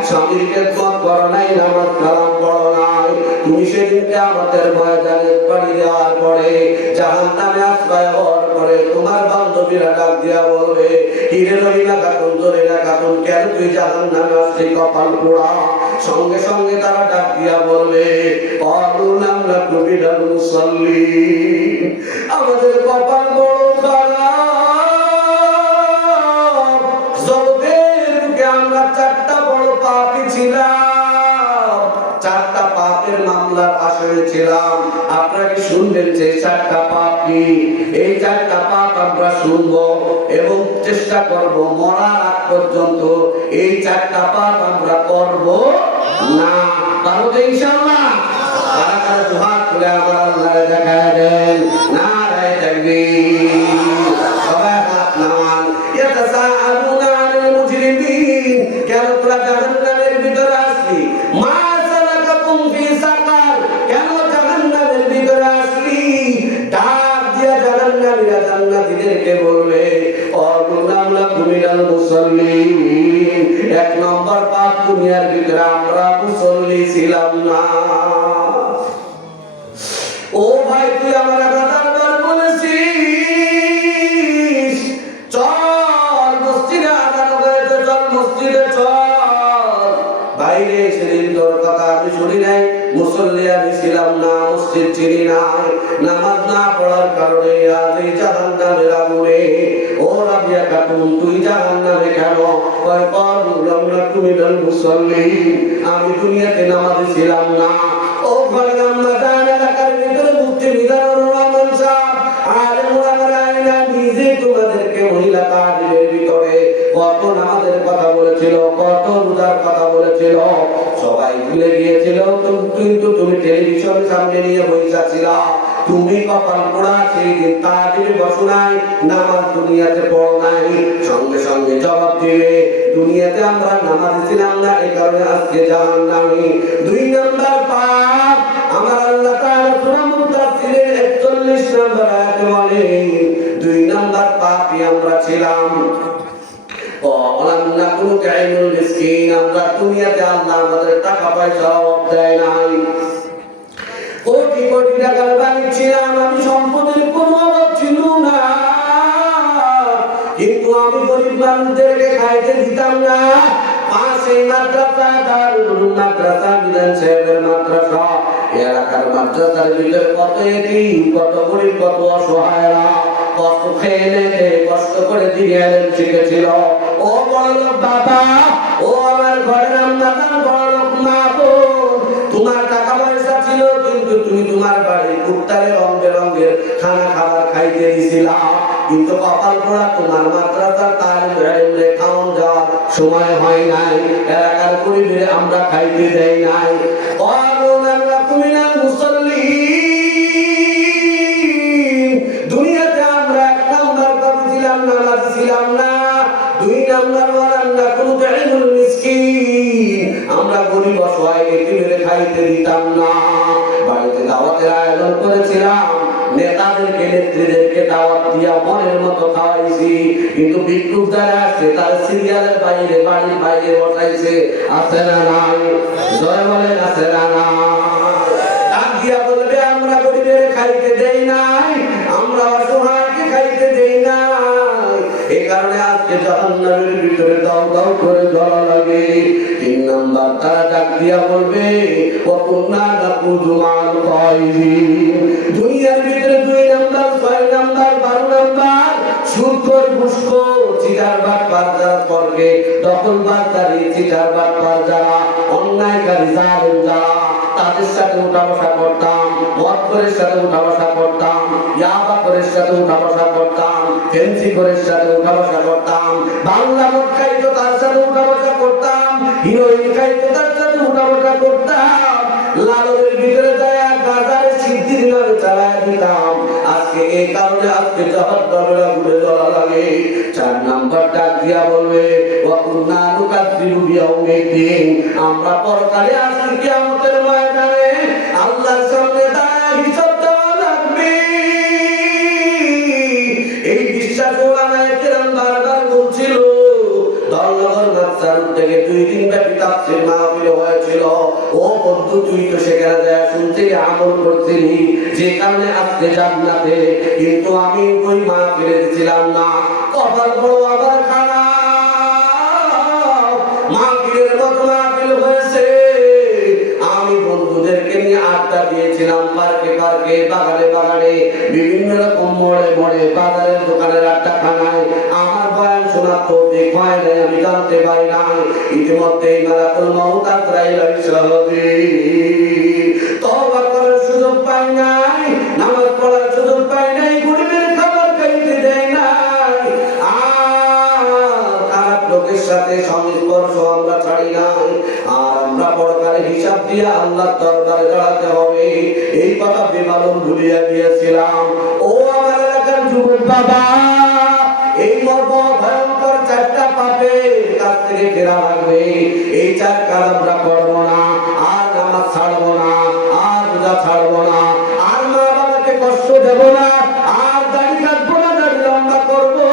স্বামীর খেদমত করো নাই, নামাজ কালাম পড়ো নাই, তুমি সেদিনকে আমাদের ময়দানে পাড়ি দেওয়ার পরে, জাহান্নামে আশ্রয় হওয়ার পরে তোমার বান্ধবীরা ডাক দিয়া বলবে, হিরে রহিমা খাতুন, জরিনা খাতুন, কেন তুই জাহান্নামে আসলি কপাল পোড়া? সঙ্গে সঙ্গে তারা ডাক দিয়া বলবে, ক্বালুনা নাহনু মিনাল মুসাল্লিন, আমাদের কপাল বড় খারাপ, জগতের বুকে আমরা 4টা বড় পাপী ছিলাম, 4টা পাপের মামলার আসামি ছিলাম। আপনারা কি শুনবেন যে 4টা পাপ কি? এই 4টা পাপ আমরা শুনবো এবং চেষ্টা করব মরার আগ পর্যন্ত এই 4টা পাপ আমরা করব না। পারবো তো ইনশাআল্লাহ? কারা কারা দুহাত তুলে আমার আল্লাহরে দেখায় দেন, নারায়ে তাকবীর। সবাই হাত নামান। ইয়াতাসাআলুনা আনিল মুজরিমিন, কেন তোরা জাহান্নামের ভিতরে আসলি? মা সালাকাকুম ফি সাকার, কেন জাহান্নামের ভিতরে আসলি? ডাক দিয়া জাহান্নামীরা জান্নাতীদেরকে বলবে, ক্বালুনা নাহনু মিনাল মুসাল্লিন, 1 নম্বর পাপ, দুনিয়ার ভিতরে আমরা মুসল্লি ছিলাম না। ও ভাই, তুই আমার 1000বার বলেছিস, চল মসজিদে আদান হয়েছে, চল মসজিদে চল। বাইরে সেদিন তোর কথা আমি শুনি নাই, মুসল্লি আমি ছিলাম না, মসজিদ চিনি নাই, নামাজ না পড়ার কারণে আজ এই জাহান্নামের আগুনে। ও রাবিয়া খাতুন, তুই জাহান্নামে কেন? কয়, ক্বালুনা নাহনু মিনাল মুসাল্লিন, আমি দুনিয়াতে নামাজি ছিলাম না। ও ঘরে আম্মা জান, এলাকার ভিতরে মুফতি মিজানুর রহমান সাহেব আলেমুল আলাইনা নিজে তোমাদেরকে মহিলা তাহলিলের ভিতরে কত নামাজের কথা বলেছিল, কত রোজার কথা বলেছিল, সবাই ভুলে গিয়েছিল। কিন্তু তুমি টেলিভিশনের সামনে নিয়ে বসে ছিলা, তুমি কপাল পোড়া, সেই দিন তাহলিলে বসো নাই, নামাজ দুনিয়াতে পড়ো নাই। সঙ্গে সঙ্গে জবাব দিবে, দুনিয়াতে আমরা নামাজি ছিলাম না, এই কারণে আজকে জাহান্নামী। 2 নম্বর পাপ, আমার আল্লাহ তাআলা সূরা মুদাথ্থিরের 41 নম্বর আয়াতে বলে, 2 নম্বর পাপী আমরা ছিলাম। ওয়ালাম নাকুনু তু'ইনুল মিসকিন, আমরা দুনিয়াতে আল্লাহ আমাদের টাকা পয়সা অভাব দেয় নাই, কোটি কোটি টাকার মালিক ছিলাম, আমি সম্পদের কোনো অভাব ছিল না, কিন্তু আমি গরিব মানুষদেরকে খাইতে দিতাম না। পাশে মাদ্রাসা, দারুল উলুম মাদ্রাসা, বিধান সাহেবের মাদ্রাসা, এলাকার মাদ্রাসার ভিতরে কত এতিম, কত গরিব, কত অসহায়রা কষ্ট খেয়ে নেয়, কষ্ট করে দিনে এলেন শিখেছিল। ও বড়লোক বাবা, ও আমার ঘরের আম্মা জান, বড়লোক মা বোন, তোমার টাকা পয়সা ছিল, কিন্তু তুমি তোমার বাড়ি কুত্তারে রং বেরঙের খানা খাবার খাইতে দিছিলা, কিন্তু কপাল পোড়া তোমার মাদ্রাসার তালিম ইলমে খাওন যাওয়ার সময় হয় নাই, এলাকার পরিবেশে আমরা খাইতে দেই নাই। ক্বালুনা নাহনু মিনাল মুসাল্লিন, দুনিয়াতে আমরা 1 নম্বর পাপী ছিলাম, নামাজি ছিলাম না। 2 নম্বর ওয়ালাম নাকুনু তু'ইনুল মিসকিন, আমরা গরিব গরিব অসহায় এতিমের খাইতে দিতাম না। বাড়িতে দাওয়াতের আয়োজন করেছিলাম, নেতাদেরকে নেত্রীদেরকে দাওয়াত দিয়া মনের মতো খাওয়াইছি, কিন্তু ভিক্ষুক যারা আসছে তার সিরিয়ালের বাইরে বাড়ির বাইরে বসাইছে। আছে না নাই? জয় বলেন আছে না নাই? ডাক দিয়া বলবে আমরা গরিবের খাইতে দেই নাই, আমরা অসহায়কে খাইতে দেই নাই। এই কারণে আজকে জাহান্নামের ভিতরে দাও দাও করে জ্বলা লাগে। 3 নাম্বার তারা ডাক দিয়া বলবে ওয়াকুন্না নাকুযু মা'আল কায়িদিন। দুনিয়ার ভিতরে 2 নাম্বার, 6 নাম্বার, 12 নাম্বার সুদখোর, ঘুষখোর, চিটারবাট যারা করবে, দখলবাজদারি, চিটারবাট যারা, অন্যায়কারী, জালেম যারা, তাদের সাথে উঠা বসা করতাম, মদখোরের সাথে উঠা বসা করতাম, ইয়াবাখোরের সাথে উঠা বসা করতাম, ফেন্সিখোরের সাথে উঠা বসা করতাম, বাংলা মদ খাইতো তার সাথে উঠা বসা করতাম, হিরোইন খাইতো তার সাথে উঠা বসা করতাম, লালনের ভিতরে যায় গাজার সিদ্ধির নামে চালায় দিতাম। আজকে এই কারণে আজকে জাহান্নামের আগুনে জ্বলা লাগে। 4 নাম্বার ডাক দিয়া বলবে ওয়াকুন্না নুকাযযিবু বিয়াউমিদ্দিন। আমরা পরকালে আজকে কিয়ামতের ময়দানে আল্লাহর সামনে দাঁড়ায় হিসাব দেওয়া লাগবে। এই বিশ্বাস ওলামায়ে কেরাম বারবার বলছিল। দলনগর মাদ্রাসা থেকে 2 দিন ব্যাপী তাফসীর মাহফিল হয়েছিল। ও বন্ধু, তুই তো সেখানে যায় শুনছিলি, আমল করছিলি, যে কারণে আজকে জান্নাতে, কিন্তু আমি ওই মাহফিলে ছিলাম না। কপাল বড় আবার খারাপ, মাহফিলের মতো মাহফিল হয়েছে। আমি বন্ধুদেরকে নিয়ে আড্ডা দিয়েছিলাম পার্কে পার্কে, বাগানে বাগানে, বিভিন্ন রকম মোড়ে মোড়ে, বাজারের দোকানের আড্ডাখানায়। আমার বয়ান শোনার তৌফিক হয় নাই, আমি জানতে পারি নাই। ইতিমধ্যে মালাকুল মউত আজরাইল তওবা করার সুযোগ পাই নাই, নামাজ পড়ার সুযোগ পাই নাই, গরিবের খাবার খাইতে দেয় নাই, খারাপ লোকের সাথে সংস্পর্শ আমরা ছাড়ি নাই। আর আমরা পরকালে হিসাব দিয়ে আল্লাহর দরবারে দাঁড়াতে হবে, এই কথা বেমালুম ভুলিয়া গিয়েছিলাম। ও আমার এলাকার যুবক বাবা, এই মর্ম ভয়ঙ্কর 4টা পাপের কাছ থেকে ফেরা লাগবে। এই 4 কাজ আমরা করবো না, আর নামাজ ছাড়বো না, আর রোজা ছাড়বো না, আর মা বাবাকে কষ্ট দেব না, আর দাড়ি কাটবো না, দাড়ি লম্বা করবো,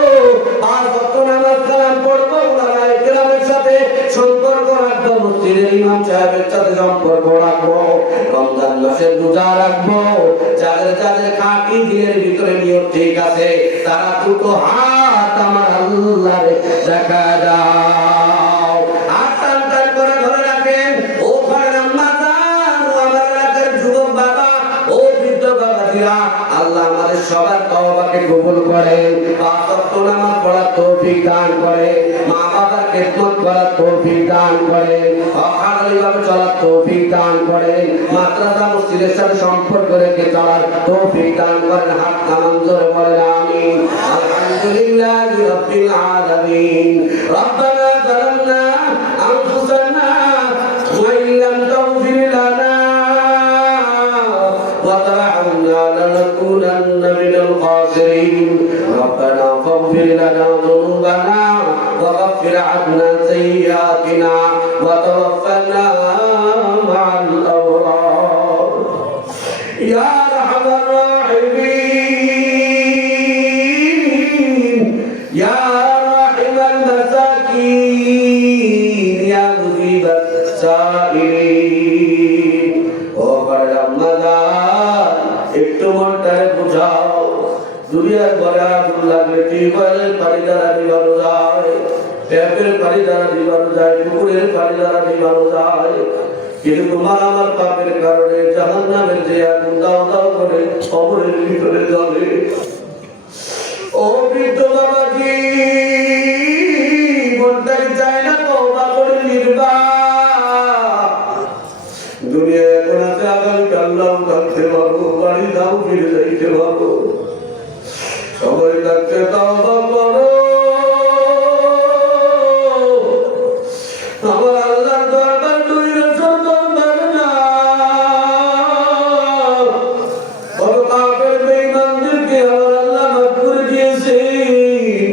আর যত নামাজ কালাম পড়বো, উলামায়ে কেরামের সাথে সম্পর্ক রাখবো, মসজিদের ইমাম সাহেবের সাথে সম্পর্ক রাখবো, রমজান মাসে রোজা রাখবো। যাদের যাদের খাঁটি দিনের ভিতরে নিয়ত ঠিক আছে, তারা দুটো হাত আমার আল্লাহরে দেখা দাও, হাত টান টান করে ধরে রাখেন। ও ফারমাদান, ও আমার এলাকার যুবক বাবা, ও বৃদ্ধ বাবাজিরা, আল্লাহ আমাদের সবার তওবাকে কবুল করেন, 5 ওয়াক্ত নামাজ পড়ার তৌফিক দান করেন, মা বাবার খেদমত করার তৌফিক দান করেন, হকহারালিভাবে চলার তৌফিক দান করেন, মাদ্রাসা মসজিদের সাথে সম্পর্ক রেখে চলার তৌফিক দান করেন। হাত নামান জোরে বলেন আমিন। আলহামদুলিল্লাহি রাব্বিল আলামিন। রব্বানা যালামনা আনফুসানা ওয়া ইল্লাম তাগফির লানা ওয়া তারহামনা লানাকুনান্না মিনাল খাসিরিন। রব্বানা ফাগফির লানা যুনুবানা ওয়া কাফির আন্না সাইয়্যাতিনা ওয়া তাওয়াফানা মা'আল আবরার। ইয়া আরহামার রাহিমিন, ইয়া রাহিমাল মাসাকিন, ইয়া মুজিবাস সাইলিন। ও পরমাদান, একটু মনটারে বুঝাও। দুনিয়ার ঘরে আগুন লাগলে টিউবওয়েলের পানি দ্বারা নিভানো যায়, ট্যাপের পানি দ্বারা নিভানো যায়, পুকুরের পানি দ্বারা নিভানো যায়, কিন্তু তোমার আমার পাপের কারণে জাহান্নামের যে আগুন দাও দাও করে কবরের ভিতরে জ্বলে। ও বৃদ্ধ বাবাজি, মনটাই চায় না তওবা করে নির্বা। দুনিয়া এখন আছে, আগামীকাল নাও থাকতে পারবো, বাড়ি নাও ফিরে যাইতে পারবো, সবাই থাকতে তওবা করো। আমার আল্লাহর দরবার দুই রসুল দরবার না, বড় কাফের বেঈমানদেরকে আমার আল্লাহ মাফ করে দিয়েছেন।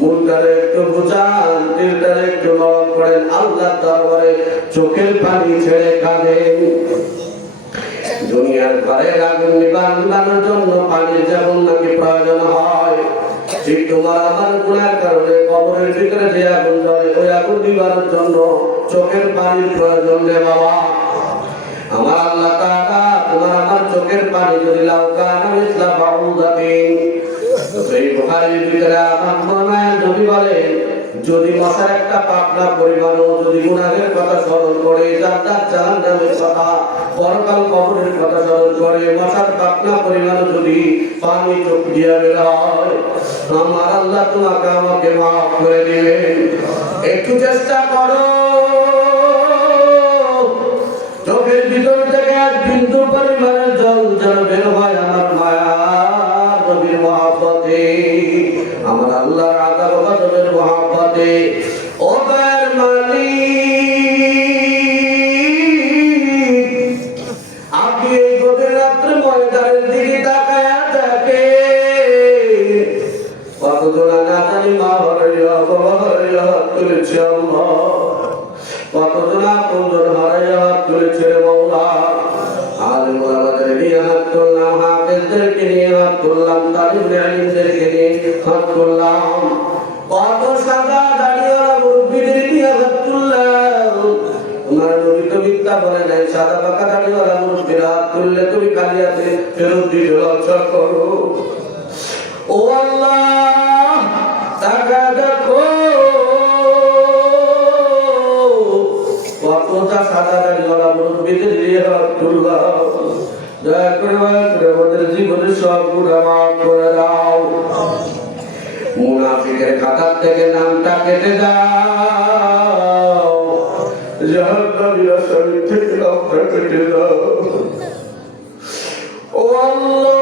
মনটারে একটু বুঝান, দিলটারে একটু নরম করেন, আল্লাহর দরবারে চোখের পানি ছেড়ে কাঁদেন। দুনিয়ার ঘরের আগুন নিবানোর জন্য পানির যেমন নাকি প্রয়োজন হয়, ঠিক তোমার আমার গুনার কারণে কবরের ভিতরে যে আগুন জ্বলে ওই আগুন নিবানোর জন্য চোখের পানির প্রয়োজন রে বাবা। আমার আল্লাহ তাআলা তোমার আমার চোখের পানি যদি লাউকানা মিসলা বাউদাতিন, সেই বুখারীর ভিতরে আমার মনে নবী বলেন, যদি মশার একটা পাতলা পরিমাণও যদি গুনাহের কথা স্মরণ করে, জান্নাত জাহান্নামের কথা, পরকাল কবরের কথা স্মরণ করে, মশার পাতলা পরিমাণ যদি পানি চোখ দিয়ে বের হয়, আমার আল্লাহ তোমাকে আমাকে মাফ করে দিবেন। একটু চেষ্টা করো, চোখের ভিতর থেকে এক বিন্দু পরিমাণের জল যেন বের হয় আমার মায়া নবীর মহব্বতে, আমার আল্লাহর আযাব গজবের মহব্বতে। ও দয়ার মালিক, আপনি এই গভীর রাত্রে ময়দানের দিকে তাকায়া দেখেন, কতজন না জানি মা হারাইয়া বাবা হারাইয়া তুলেছে আল্লাহ, কতজন আপনজন হারাইয়া তুলেছে মওলা। আলেম ওলামাদের নিয়ে হাত তুললাম, হাফেজদেরকে নিয়ে হাত তুললাম, তালিবে ইলমদেরকে নিয়ে হাত তুললাম, কত সাদা দাড়িওয়ালা মুরব্বিদের নিয়ে হাত তুললাম। তোমার নবী তো মিথ্যা বলে নাই, সাদা পাকা দাড়িওয়ালা মুরব্বিরা হাত তুললে তুমি খালি হাতে ফেরত দিতে লজ্জা করো। ও আল্লাহ, তাকা দেখো কতটা সাদা দাড়িওয়ালা মুরব্বিদের নিয়ে হাত তুললাম। দয়া করে আমাদের জীবনের সব গুনাহ মাফ করে দাও। মুনাফিকের খাতা থেকে নামটা কেটে দাও, জাহান্নামীরা শরীর থেকে নামটা কেটে দাও। ও আল্লাহ,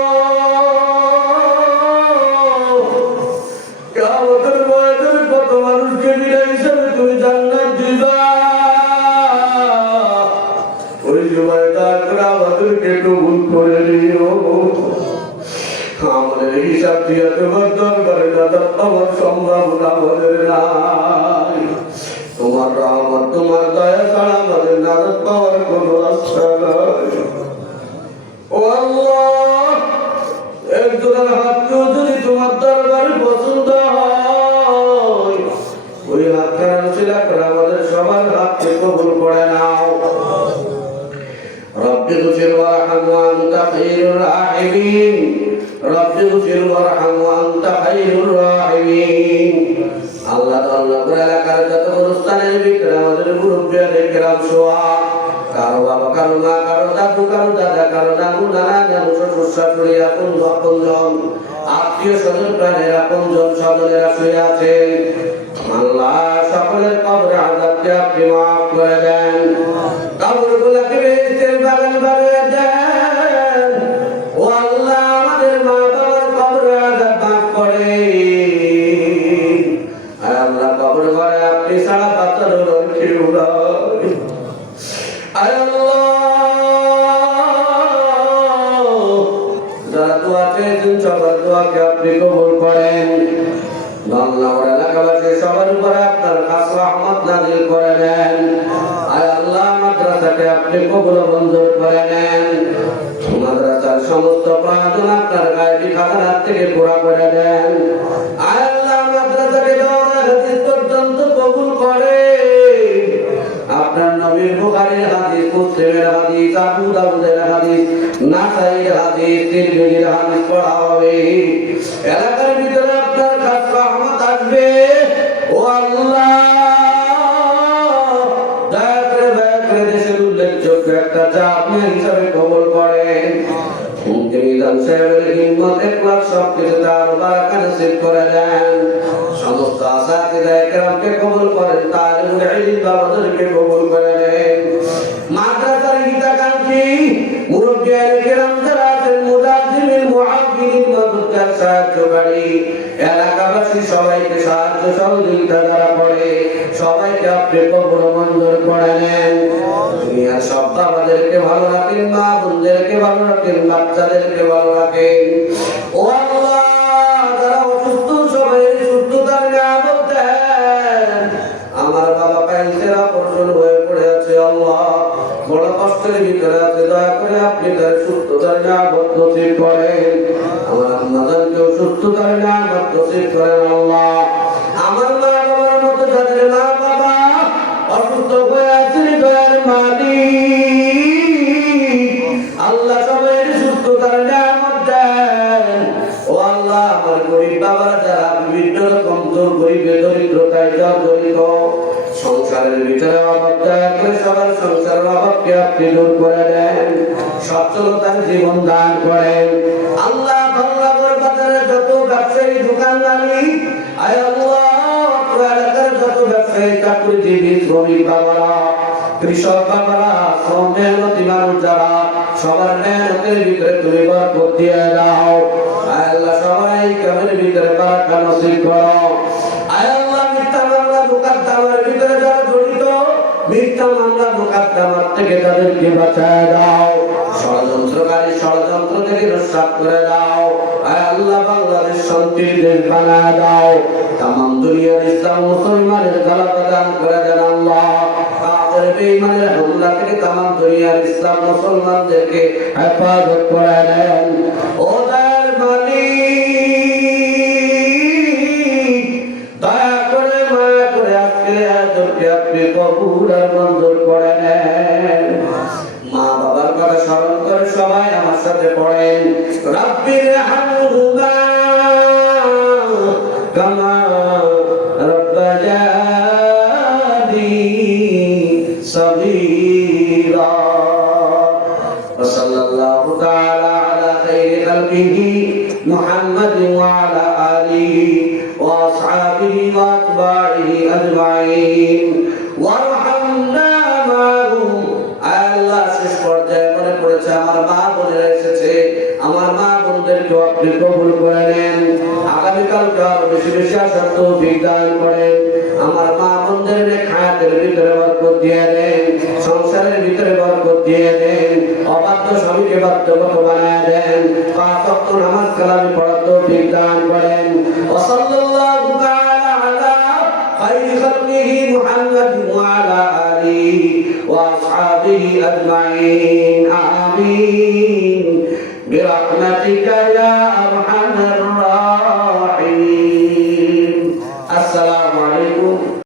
কিয়ামতের ময়দানে কত মানুষকে বিদায় হিসেবে তুমি জান্নাত দিবা, ওই সময় দয়া করে আমাদেরকে কবুল করে নিও। আমাদের হিসাব দিয়ে তোমার দরবারে নাজাত পাওয়ার সম্ভাবনা আমাদের নাই। তোমার রহমত তোমার দয়া ছাড়া আমাদের নাজাত পাওয়ার কোনো রাস্তা নাই। ও আল্লাহ, একজনের হাতকেও যদি তোমার দরবারে পছন্দ হয়, ওই হাতখানা রসিলা করে আমাদের সবার হাতকে কবুল করে নাও। রব্বি গফির ওয়ারহাম ওয়া আনতা খায়রুর রাহিমিন, রব্বি গফির ওয়ারহাম ওয়া আনতা খায়রুর রাহিমিন। আল্লাহ আল্লাহ করে এলাকার যত অনুষ্ঠানের ভিতরে আমাদের মুরব্বিয়াদের কেরাম সোয়া, কারো বাবা কারো মা কারো দাদু কারো দাদা কারো নানু নানা নানু শ্বশুর শাশুড়ি আপনজন আত্মীয় স্বজন প্রাণের আপনজন স্বজনেরা শুয়ে আছেন, আল্লাহ সকলের কবরে আযাবকে আপনি মাফ করে দেন, কবরগুলোকে বেহেশতের বাগান বানিয়ে দেন। ও আল্লাহ, আমাদের মা বাবার কবরে আযাব মাফ করে। আর আল্লাহ, কবর ঘরে আপনি ছাড়া বাঁচানোর কেউ নাই। আয় আল্লাহ, যারা দোয়া চেয়েছেন সবার দোয়াকে আপনি কবুল করেন। বাংলার এলাকাবাসী সবার উপরে আপনার খাস রহমত নাযিল করে দেন। আয় আল্লাহ, মাদ্রাসাকে আপনি কবুল ও মঞ্জুর করে নেন। মাদ্রাসার সমস্ত প্রয়োজন আপনার গায়েবী খাজানা থেকে পুরা করে দেন। আয় আল্লাহ, মাদ্রাসাকে দৌড়া হাদিস পর্যন্ত কবুল করে। আপনার নবীর বুখারীর হাদিস, মুসলিমের হাদিস, আবু দাউদের হাদিস, নাসাঈর হাদিস, তিরমিজির হাদিস পড়া হবে। এলাকার ভিতরে আপনার খাস রহমত আসবে। ও আল্লাহ, দয়া করে দেশের উল্লেখযোগ্য একটা চা আপনি হিসাবে কবুল করেন। মিজান সাহেবের হিম্মত ইখলাস সবকিছু তার বারাকা নসিব করে দেন। সমস্ত আসাতিদায়ে কেরামকে কবুল করেন, তালিবুল ইলম বাবাদেরকে কবুল করে নেন। মাদ্রাসার হিতাকাঙ্ক্ষী মুরব্বিয়ানে কেরাম যারা আছেন, মুদাজ্জিমিন মুআজ্জিমিন মাদ্রাসার সাহায্যকারী এলাকাবাসী সবাইকে সাহায্য সহযোগিতা যারা করে সবাইকে আপনি কবুল ও মঞ্জুর করে নেন। দুনিয়ার সব বাবাদেরকে ভালো রাখেন, মা বোনদেরকে ভালো রাখেন, বাচ্চাদেরকে ভালো রাখেন। ও আল্লাহ, যারা অসুস্থ সবাই সুস্থতার নিয়ামত দেন। আমার বাবা ক্যান্সার অপারেশন হয়ে পড়ে আছে, আল্লাহ বড় কষ্টের ভিতরে আছে, দয়া করে আপনি তার সুস্থতার নিয়ামত নসিব করেন। আমার আম্মাজানকেও সুস্থতার নিয়ামত নসিব করেন আল্লাহ। আমার মা বাবার মতো যাদের মা বাবা অসুস্থ হয়ে আছে, দয়ার মালিক আল্লাহ সবাই সুস্থতার নিয়ামত দেন। ও আল্লাহ, আমার গরিব বাবারা যারা বিভিন্ন রকম গরিবের দরিদ্রতায় জর্জরিত, সংসারের ভিতরে অভাব, দয়া করে সবার সংসারের অভাবকে আপনি দূর করে দেন, সচ্ছলতার জীবন দান করেন আল্লাহ। বাংলার বাজারে যত ব্যবসায়ী দোকানদারি, আয় আল্লাহ, এলাকার যত ব্যবসায়ী চাকরিজীবী শ্রমিক বাবারা, কৃষক বাবারা, শ্রম মেহনতি মানুষ যারা, সবার মেহনতের ভিতরে তুমি বরকত দিয়ে দাও। আয় আল্লাহ, সবাই কামের ভিতরে বারাকা নসিব করো। আয় আল্লাহ, মিথ্যা মামলা মুকদ্দমার ভিতরে যারা জড়িত, মিথ্যা মামলা মুকদ্দমার থেকে তাদেরকে বাঁচায় দাও, ষড়যন্ত্রকারী ষড়যন্ত্র থেকে রক্ষা করে দাও। আয় আল্লাহ, বাংলাদেশ শান্তির দেশ বানায় দাও। তামাম দুনিয়ার ইসলাম মুসলমানের গালাবা দান করে দেন আল্লাহ। কাফের বেঈমানের হামলা থেকে তামাম দুনিয়ার ইসলাম মুসলমানদেরকে হেফাজত করে দেন। ও দয়ার মালিক, দয়া করে মায়া করে আজকের আয়োজনকে আপনি কবুল আর মঞ্জুর করে নেন। মা বাবার কথা স্মরণ করে সবাই আমার সাথে পড়েন, রাব্বির হামহুমা কামা রাব্বায়ানি সগীরা। সাল্লাল্লাহু তাআলা আলা খাইরি খালকিহি মুহাম্মাদিন ওয়া আলা আলিহি ওয়া আসহাবিহি ওয়া আতবাইহি আজমাইন ওয়ারহামনা মা'হুম। আল্লাহ, শেষ পর্যায়ে মনে পড়েছে আমার মা বোনেরা এসেছে, আমার মা বোনদেরকে আপনি কবুল করে নেন। আগামীকালকে আরো বেশি বেশি আসার তৌফিক দান করেন। আমার মা বোনদের খায়াতের ভিতরে বরকত দিয়ে দেন, সংসারের ভিতরে বরকত দিয়ে দেন, অবাধ্য স্বামীকে বাধ্যগত বানায় দেন, 5 ওয়াক্ত নামাজ কালামে পড়ার তৌফিক দান করেন। ওয়া সাল্লাল্লাহু তাআলা আলা খাইরি খালকিহি মুহাম্মাদিন ওয়া আলা আলিহি ওয়া আসহাবিহি আজমাইন। আমিন বিরহমাতিকা ইয়া আরহামার